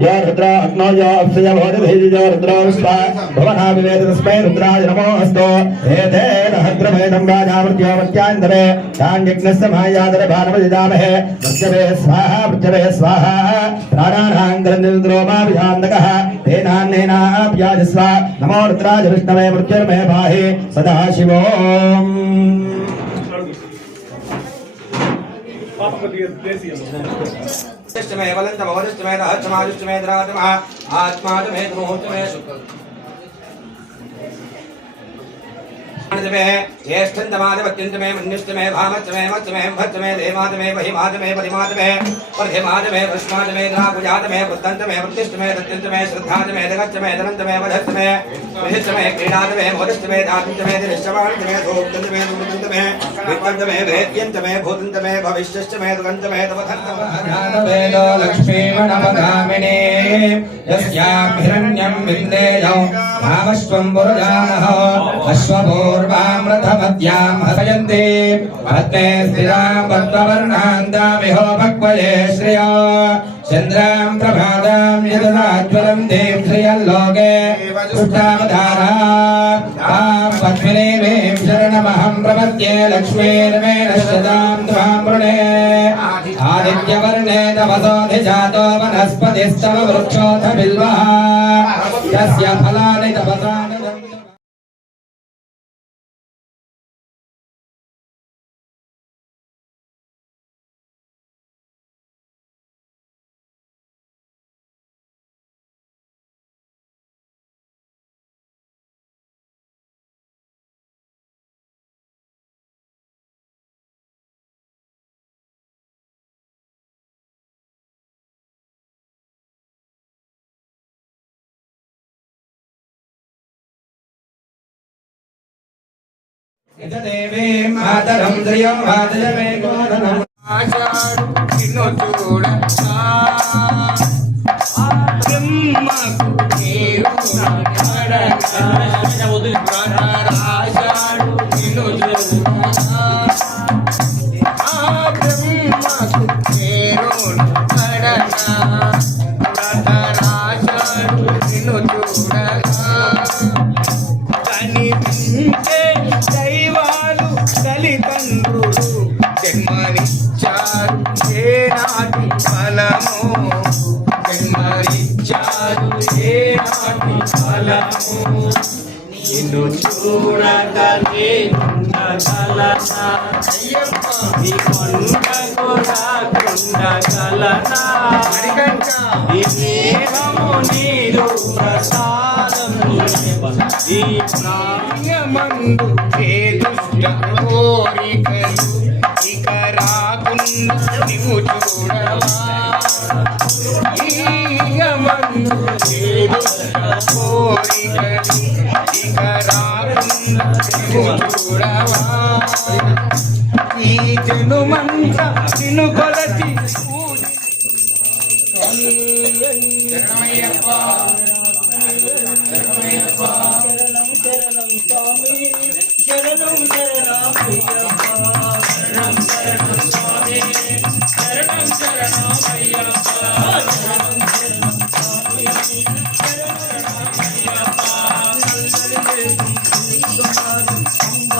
यो रुद्रो अग्नो यो अप्सय भोजभिजो रुद्रो विश्वा भुवनाविवेद तस्मै रुद्राय नमोऽस्तु एतेन हद्रमेदं राजामृत्योमत्यान्तरे तान्यज्ञस्य मायादरे भानमजिजामहे मृत्यवे स्वाहा प्राणानां ग्रन्थिरुद्रोमाभिधान्तकः तेनान्नेनाप्याजस्व नमो रुद्राज विष्णवे मृत्युर्मे पाहि सदा शिवो मे वलन्तमवदष्टमे रहस्यमादुष्टमे द्रातमः आत्मादमे मुहूर्तमे ज्येष्ठन्तमादवत्यन्तमे मन्युष्टमे भामस्तमे मत्समे भत्समे देवादमे बहिमादमे परिमादमे पर्धिमादमे वृष्मादमे द्रापुजादमे वृद्धन्तमे वृत्तिष्टमे दत्यन्तमे श्रद्धादमे दगच्छमे दनन्तमे वधस्तमे विहिष्टमे क्रीडादमे मोदस्तमे दातन्तमे दिनिष्टमान्तमे धूर्तन्तमे दुर्गन्तमे वित्तन्तमे वेद्यन्तमे भूतन्तमे भविष्यश्चमे दुगन्तमे तवधन्तमे लक्ष्मीमणपगामिने यस्यां हिरण्यं विन्देयौ भावश्वं पुरुजानः अश्वपूर्वामृतमद्यां हसयन्ति भक्ते स्थिरां पद्मवर्णान्तामिहो भक्वये श्रिया चन्द्रां प्रभादां यदनाज्वलं देव श्रियल्लोके पुष्टावधारा तां पद्मिनीं शरणमहं प्रपद्ये लक्ष्मीर्मे नश्यतां त्वां वृणे आदित्यवर्णे तपसोऽधिजातो वनस्पतिस्तव वृक्षोऽथ बिल्वः यस्य फलानि तपसानि देवीं मातरं श्रियं वादयमे गोधनम् आषाढु निन्नु చూడగా బ్రహ్మకు నీరు నడక ఆషాఢు నిన్ను చూడగా బ్రహ్మకు నీరు నడక ఆషాఢు నిన్ను చూడగా కనిపించే దైవాలు తల్లిదండ్రులు జన్మనిచ్చారు ఏనాటి ఫలము జన్మనిచ్చారు ఏనాటి ఫలము నిన్ను చూడగలే ఉండగలనా అయ్యప్ప ఈ కొండకు రాకుండగలనా ఈ మేఘము నీరు ప్రసాదం ఈ ప్రాణమందు ఏ దుష్ట కోరికలు ఇక రాకుండా నీవు చూడవా ఈగమందు ఏ దుష్ట కోరికలు ఇక రాకుండా నీవు చూడవా ఈ జనుమంతా నిన్ను కొలచి శరణమయ్యప్ప శరణం శరణం స్వామి శరణం శరణమయ్యప్ప శరణం శరణం స్వామి శరణం శరణమయ్యప్ప శరణం శరణం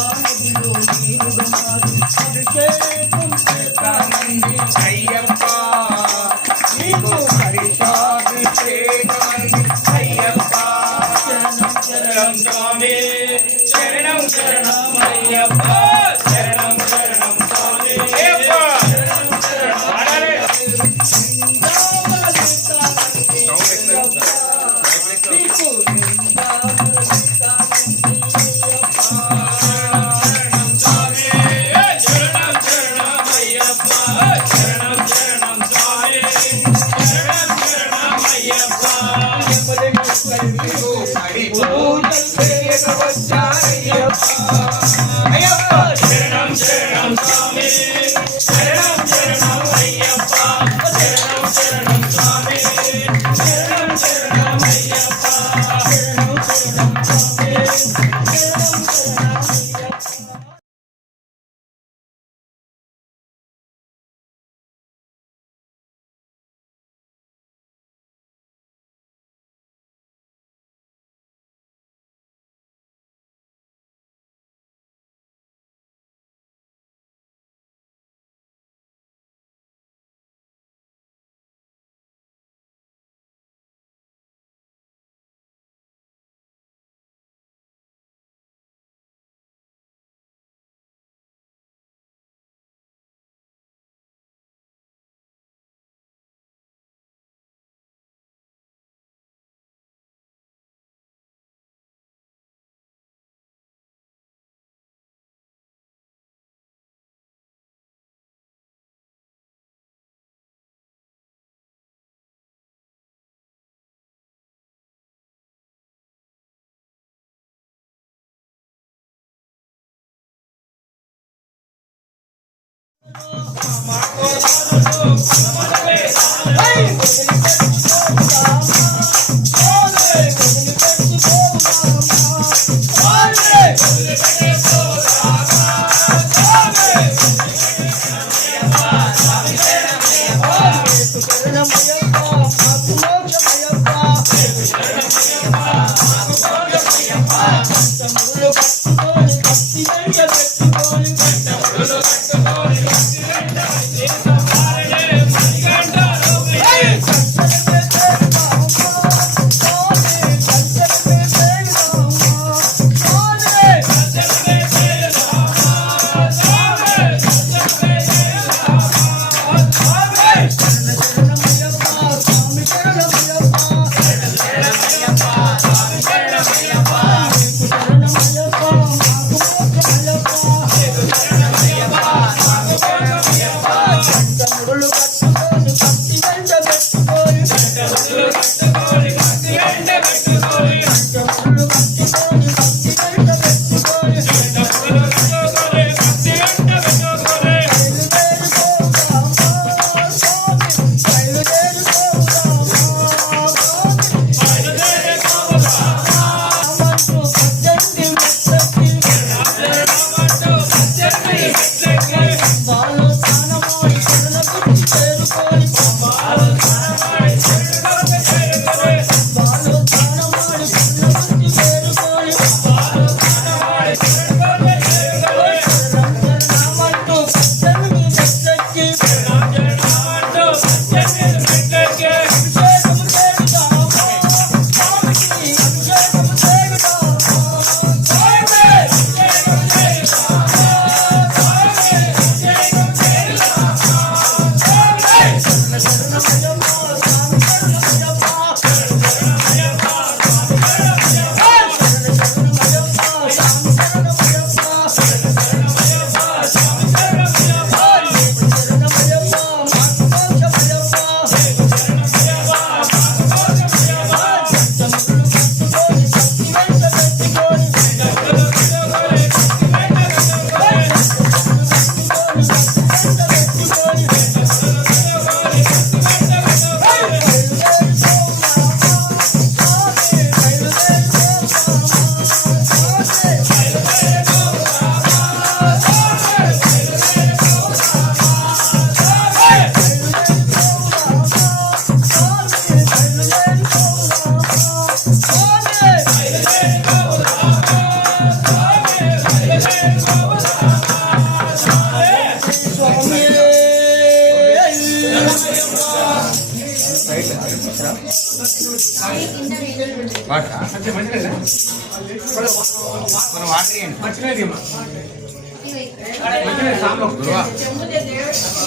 స్వామి శరణం శరణమయ్యప్ప అయ్యప్ప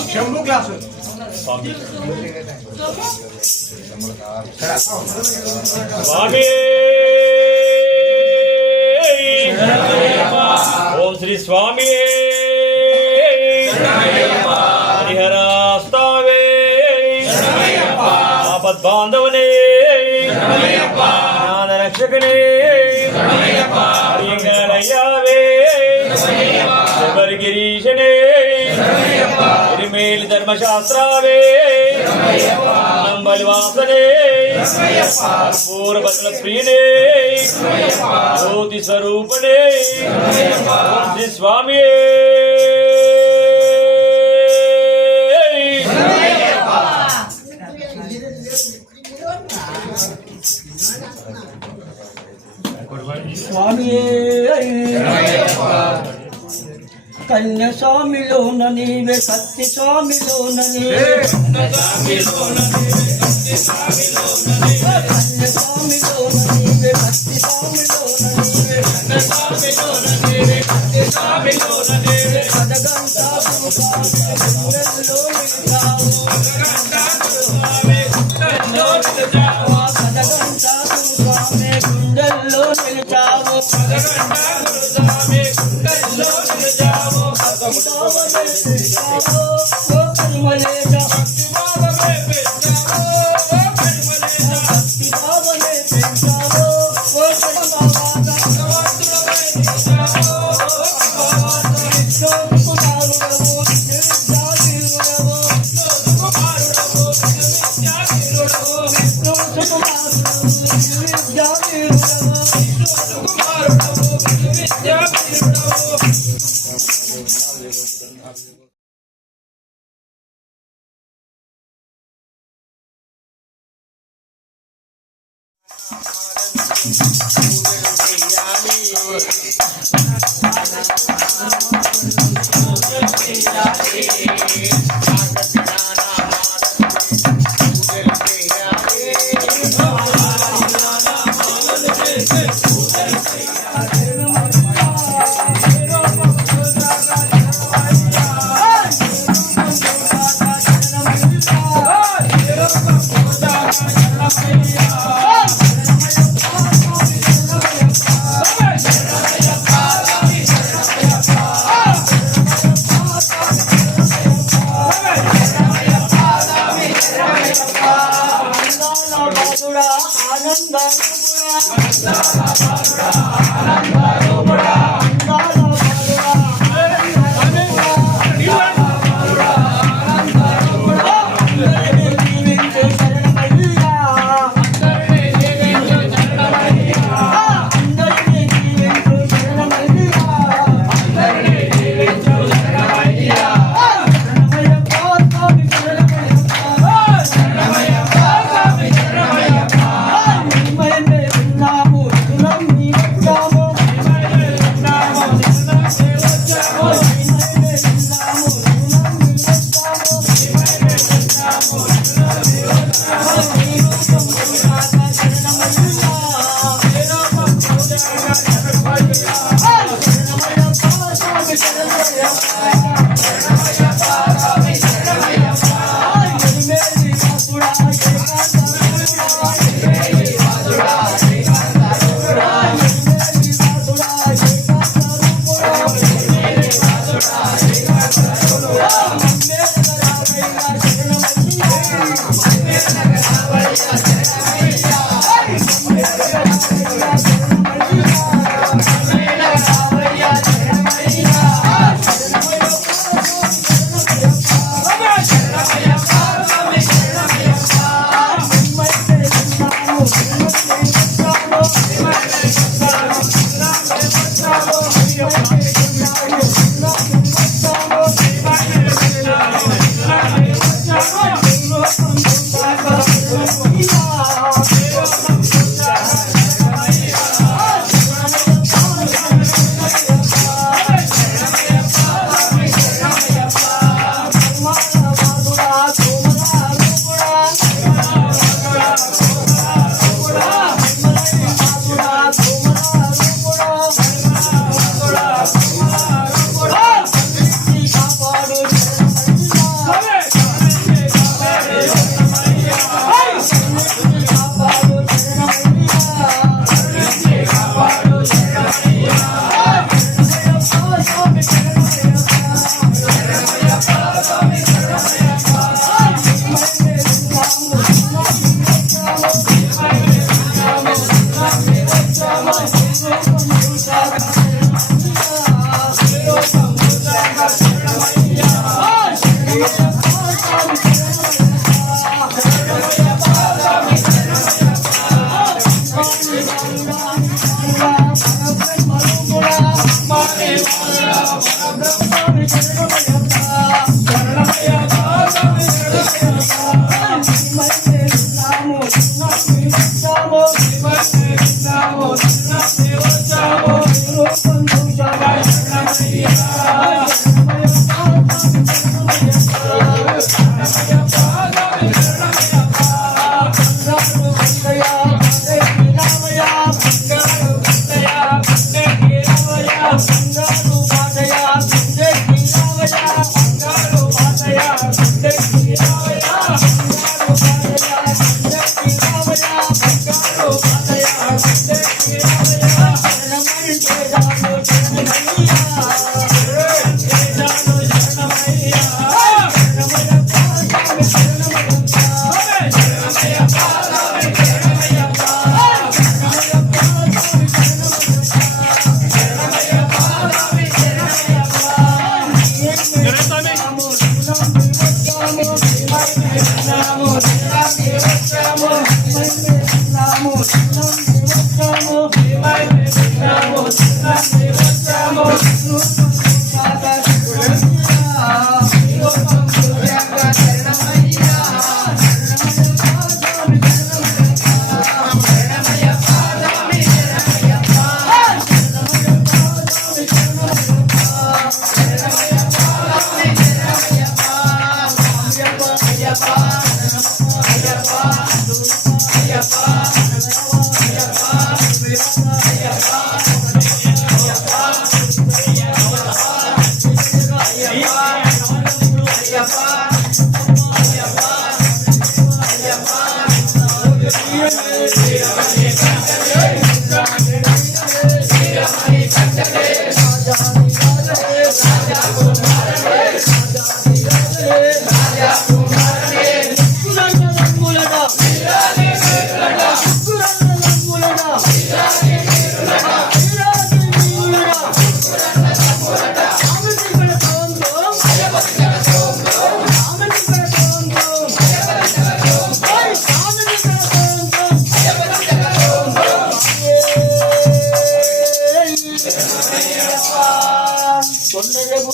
శంభు క్లాసు స్వామి ఓం శ్రీ స్వామి హరిహరాస్తావే ఆపద్బాంధవనే జ్ఞాన రక్షకనే హరిగణయ్యావే శబరిగిరీశనే ಮೇಲಿ ಧರ್ಮಶಾಸ್ತ್ರವೇ ನಂಬಲಿ ವಾಸನೆ ಪೂರ್ವಪತ್ರ ಪ್ರಿಯನೇ ಜ್ಯೋತಿ ಸ್ವರೂಪನೇ ಓಂ ಶ್ರೀ ಸ್ವಾಮಿಯೇ కన్య స్వామిలోన నీవే సత్య స్వామిలోన నీవే కన్య స్వామిలోన నీవే సత్య స్వామిలోన నీవే పదగంట గుండెల్లో నిలిచావు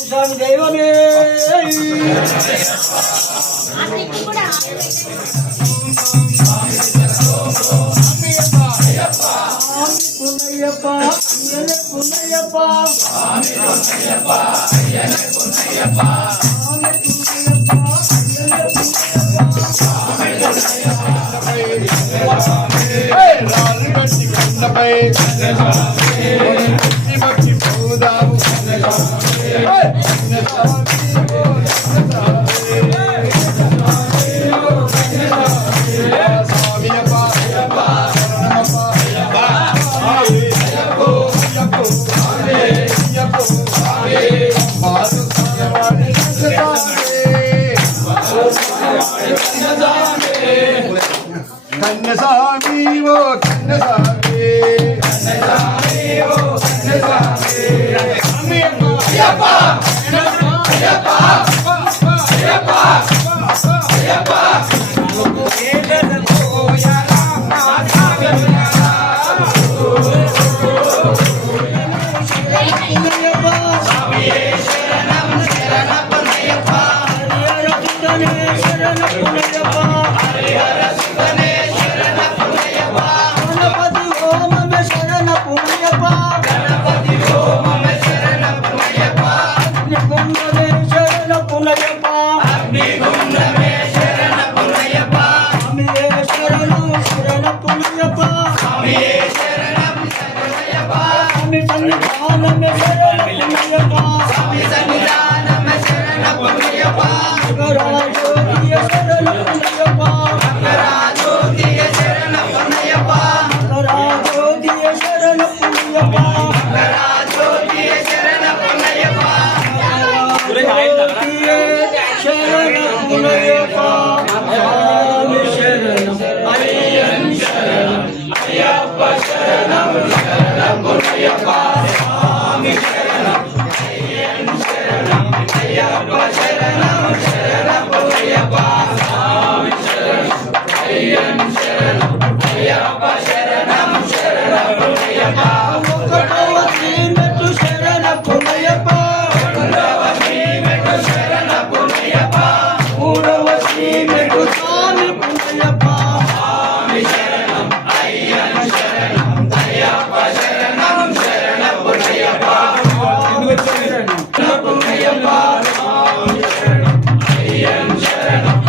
స్వామి దైవమే కూడా పునయ్యప్ప పునయ్యప్ప కన్నసామి ఓ కన్నసామి శరణం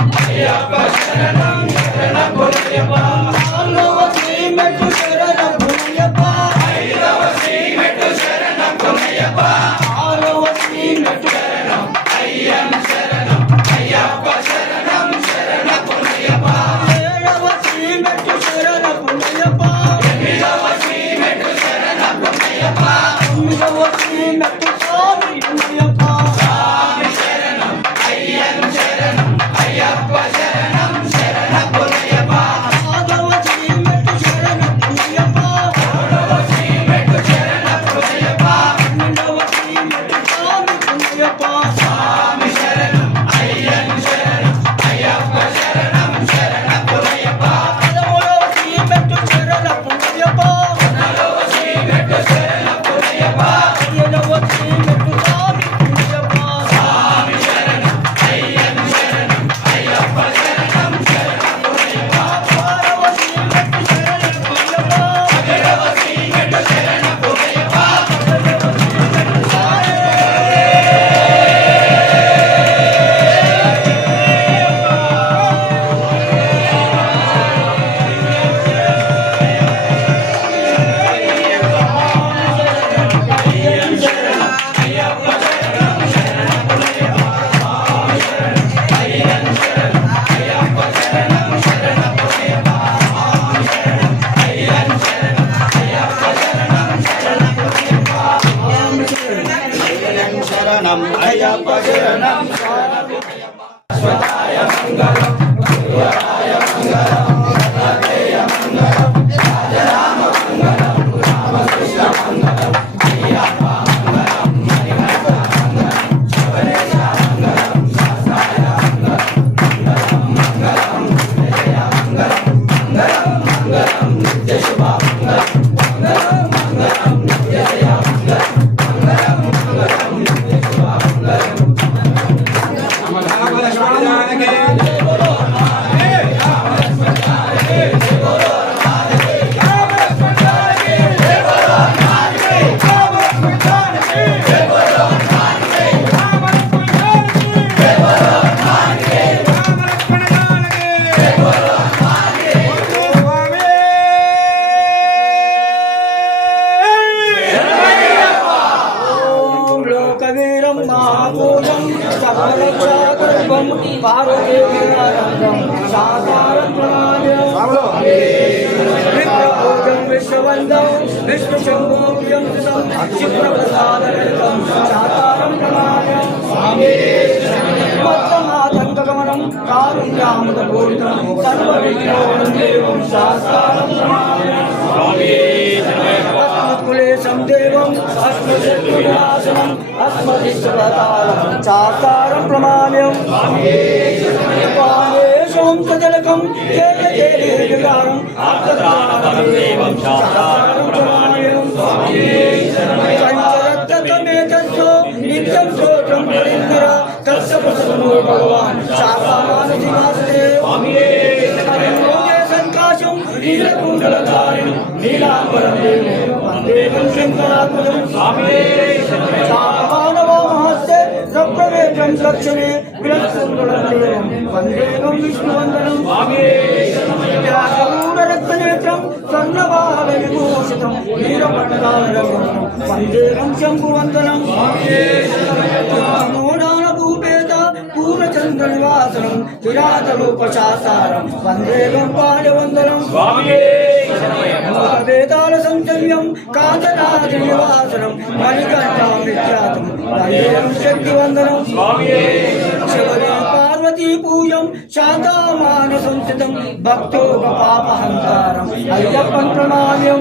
లోకవీరం మహాభూతం సకలక్షాకల్పం పార్వతీనారాయణం సాకారం ప్రణామ్యం విప్రభోజం విశ్వవందం విష్ణుశంభోజం చిత్రప్రసాదం సాకారం ప్రణామ్యం మత్తమాతంకగమనం కారుణ్యామృతపూరితం సర్వవిఘ్నోపేయం సాకారం ప్రణామ్యం కులేశం దేవం అస్మశత్రునాశనం అస్మదిష్టవతారం చాకారం ప్రమాణ్యం పానేశం సజలకం కేకకేలీవికారం ఆర్తత్రాణదేవం చాకారం ప్రమాణ్యం సంచరత్తమేతస్సో నిత్యం స్తోత్రం పరిందిర తత్సపసమో భగవాన్ చాకామానసివాస్తే సంకాశం నీలకుండలధారిణం నీలాంబరం వందేవం శంకరాత్మజం మానవమహస్తే రప్రవేశం లక్ష్మే విలక్షుండలం వందేవం విష్ణువందనం రక్తనేత్రం స్వర్ణవాహన విభూషితం వీరపట్టారం వందేవం శంభువందనం నోడాన భూపేత పూర్ణచంద్ర నివాసనం విరాటరూపశాసారం వందేవం పాదవందనం వేదాల సంచల్యం కాంతరాజ నివాసనం మణికంఠా విఖ్యాతం వందేవం శక్తివందనం శబరి పార్వతీ పూజం శాంతామాన సంస్థితం భక్తోపపాపహంకారం అయ్యప్పన్ ప్రణామ్యం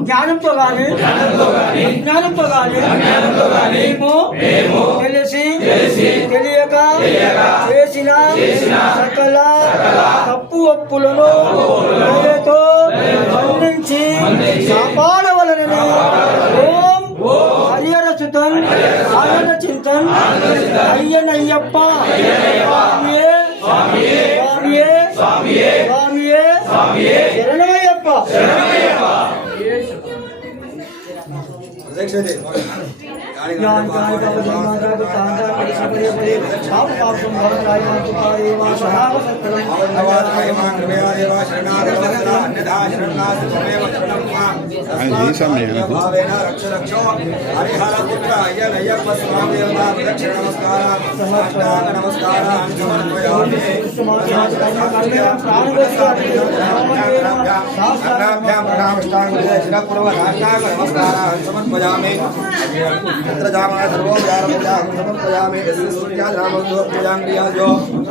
జ్ఞానంతో కానీ విజ్ఞానంతో కానీ మేము తెలిసి తెలియక చేసిన సకల తప్పు ఒప్పులను దయతో మన్నించి కాపాడవలనని ఓం హరిహరసుతన్ ఆనంద చింతన్ అయ్యనయ్యప్ప స్వామియే శరణమయ్యప్ప. यत्र जामः सर्वो व्यारमोजाहं समर्पयामि सूर्याजनामोजाङ्ग्रियाजो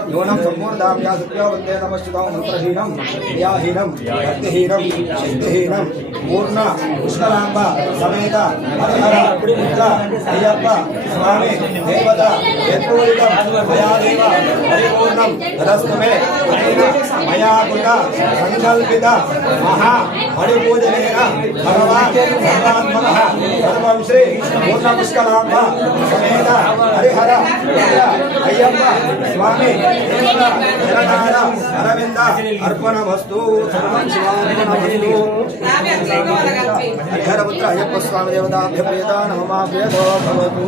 न्यूनं सम्पूर्णाभ्या सत्यो वन्दे नमश्चितां मन्त्रहीनं क्रियाहीनं भक्तिहीनं शक्तिहीनं पूर्ण पुष्कलाम्ब समेत हरिहर पुत्र अय्यप्प स्वामी देवता यत्पूरितं मया देव परिपूर्णं तदस्तु मे अनेन मया कृत सङ्कल्पित महा मणिपूजनेन भगवान् सर्वात्मकः सर्वं श्री पूर्ण पुष्कलाम्ब समेत हरिहर అయ్యప్ప స్వామి జగన్నాథ అరవింద అర్పణమస్తు సర్వం శివార్పణమస్తు హరిహరపుత్ర అయ్యప్ప స్వామి దేవతాభ్యప్రియత నమమాభ్యతో భవతు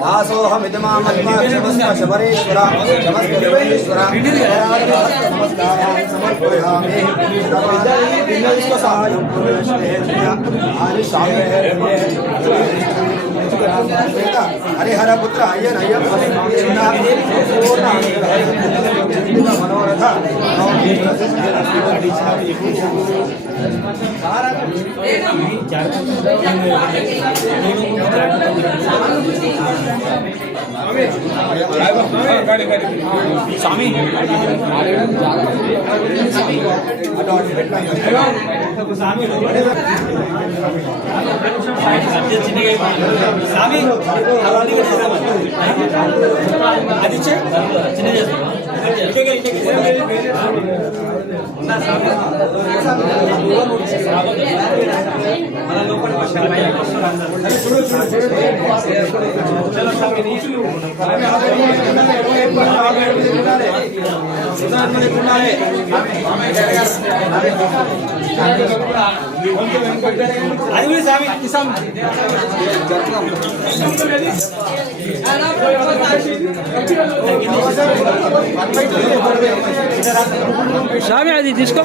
దాసోహమితి మామత్మాక్షమస్త శబరేశ్వర శమస్వర నమస్కారాన్ని సమర్పయామి విశ్వసాయం హరిహరపుత్ర అయ్యనయ్యప్ప మనోరథ స్వామి స్వామి అది తీసుకో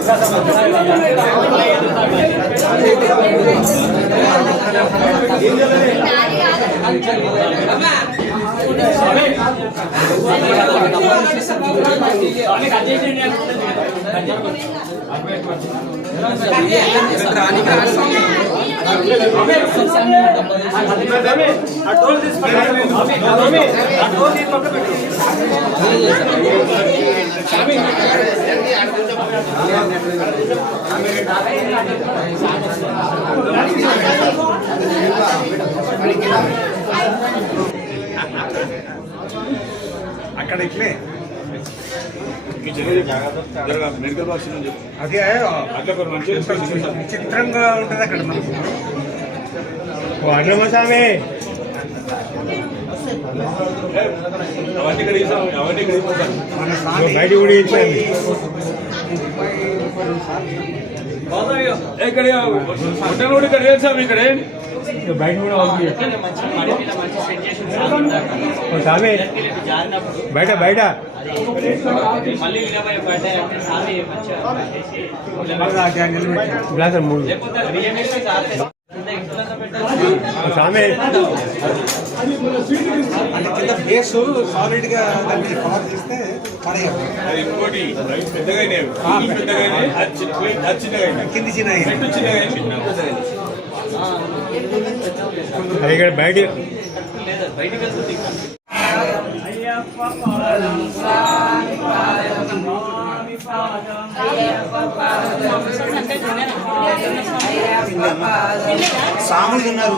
అక్కడ ఇట్లే మెడికల్ బాక్స్ అదే అట్లా విచిత్రంగా ఉంటుంది అక్కడ మనకు స్వామి అవన్నీ బయట కూడా ఇచ్చాను ఇక్కడ కూడా ఇక్కడ ఏం స్వామి ఇక్కడ బయట కూడా స్వామి బయట బయట స్వామి బేస్ సాలిడ్ గా దాన్ని కవర్ చేస్తే ఇంకోటి కింది చిన్న ఇక్కడ బయట సాములు తిన్నారు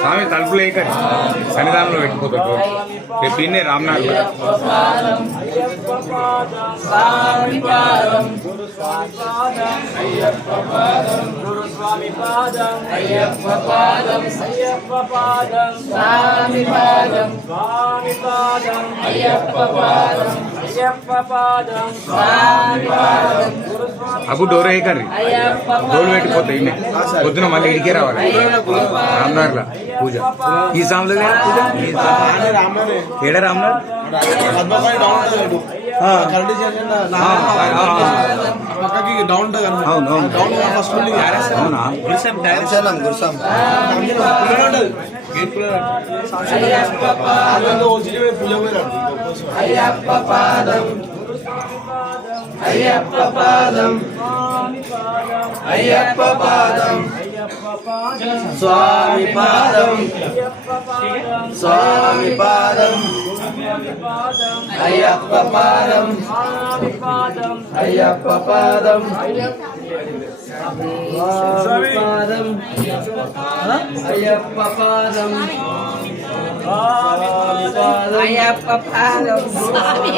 స్వామి తలుపులు వేయక సన్నిధానంలో పెట్టిపోతాడు రేపు ఇన్నే రామ్నాథ్ అప్పుడు డోర్ వేయకండి డోర్ పెట్టిపోతాయి ఇన్నే పొద్దున మళ్ళీ ఇడికే రావాలి రామ్నాథ్లా పూజ ఈ సాములు పూజ ఏడా రామ్నాథ్ పక్కకి డౌన్ అయ్యప్ప పాదం స్వామి పాదం స్వామి పాదం అయ్యప్ప పాదం అయ్యప్ప పాదం స్వామి పాదం అయ్యప్ప పాదం అయ్యప్ప పాదం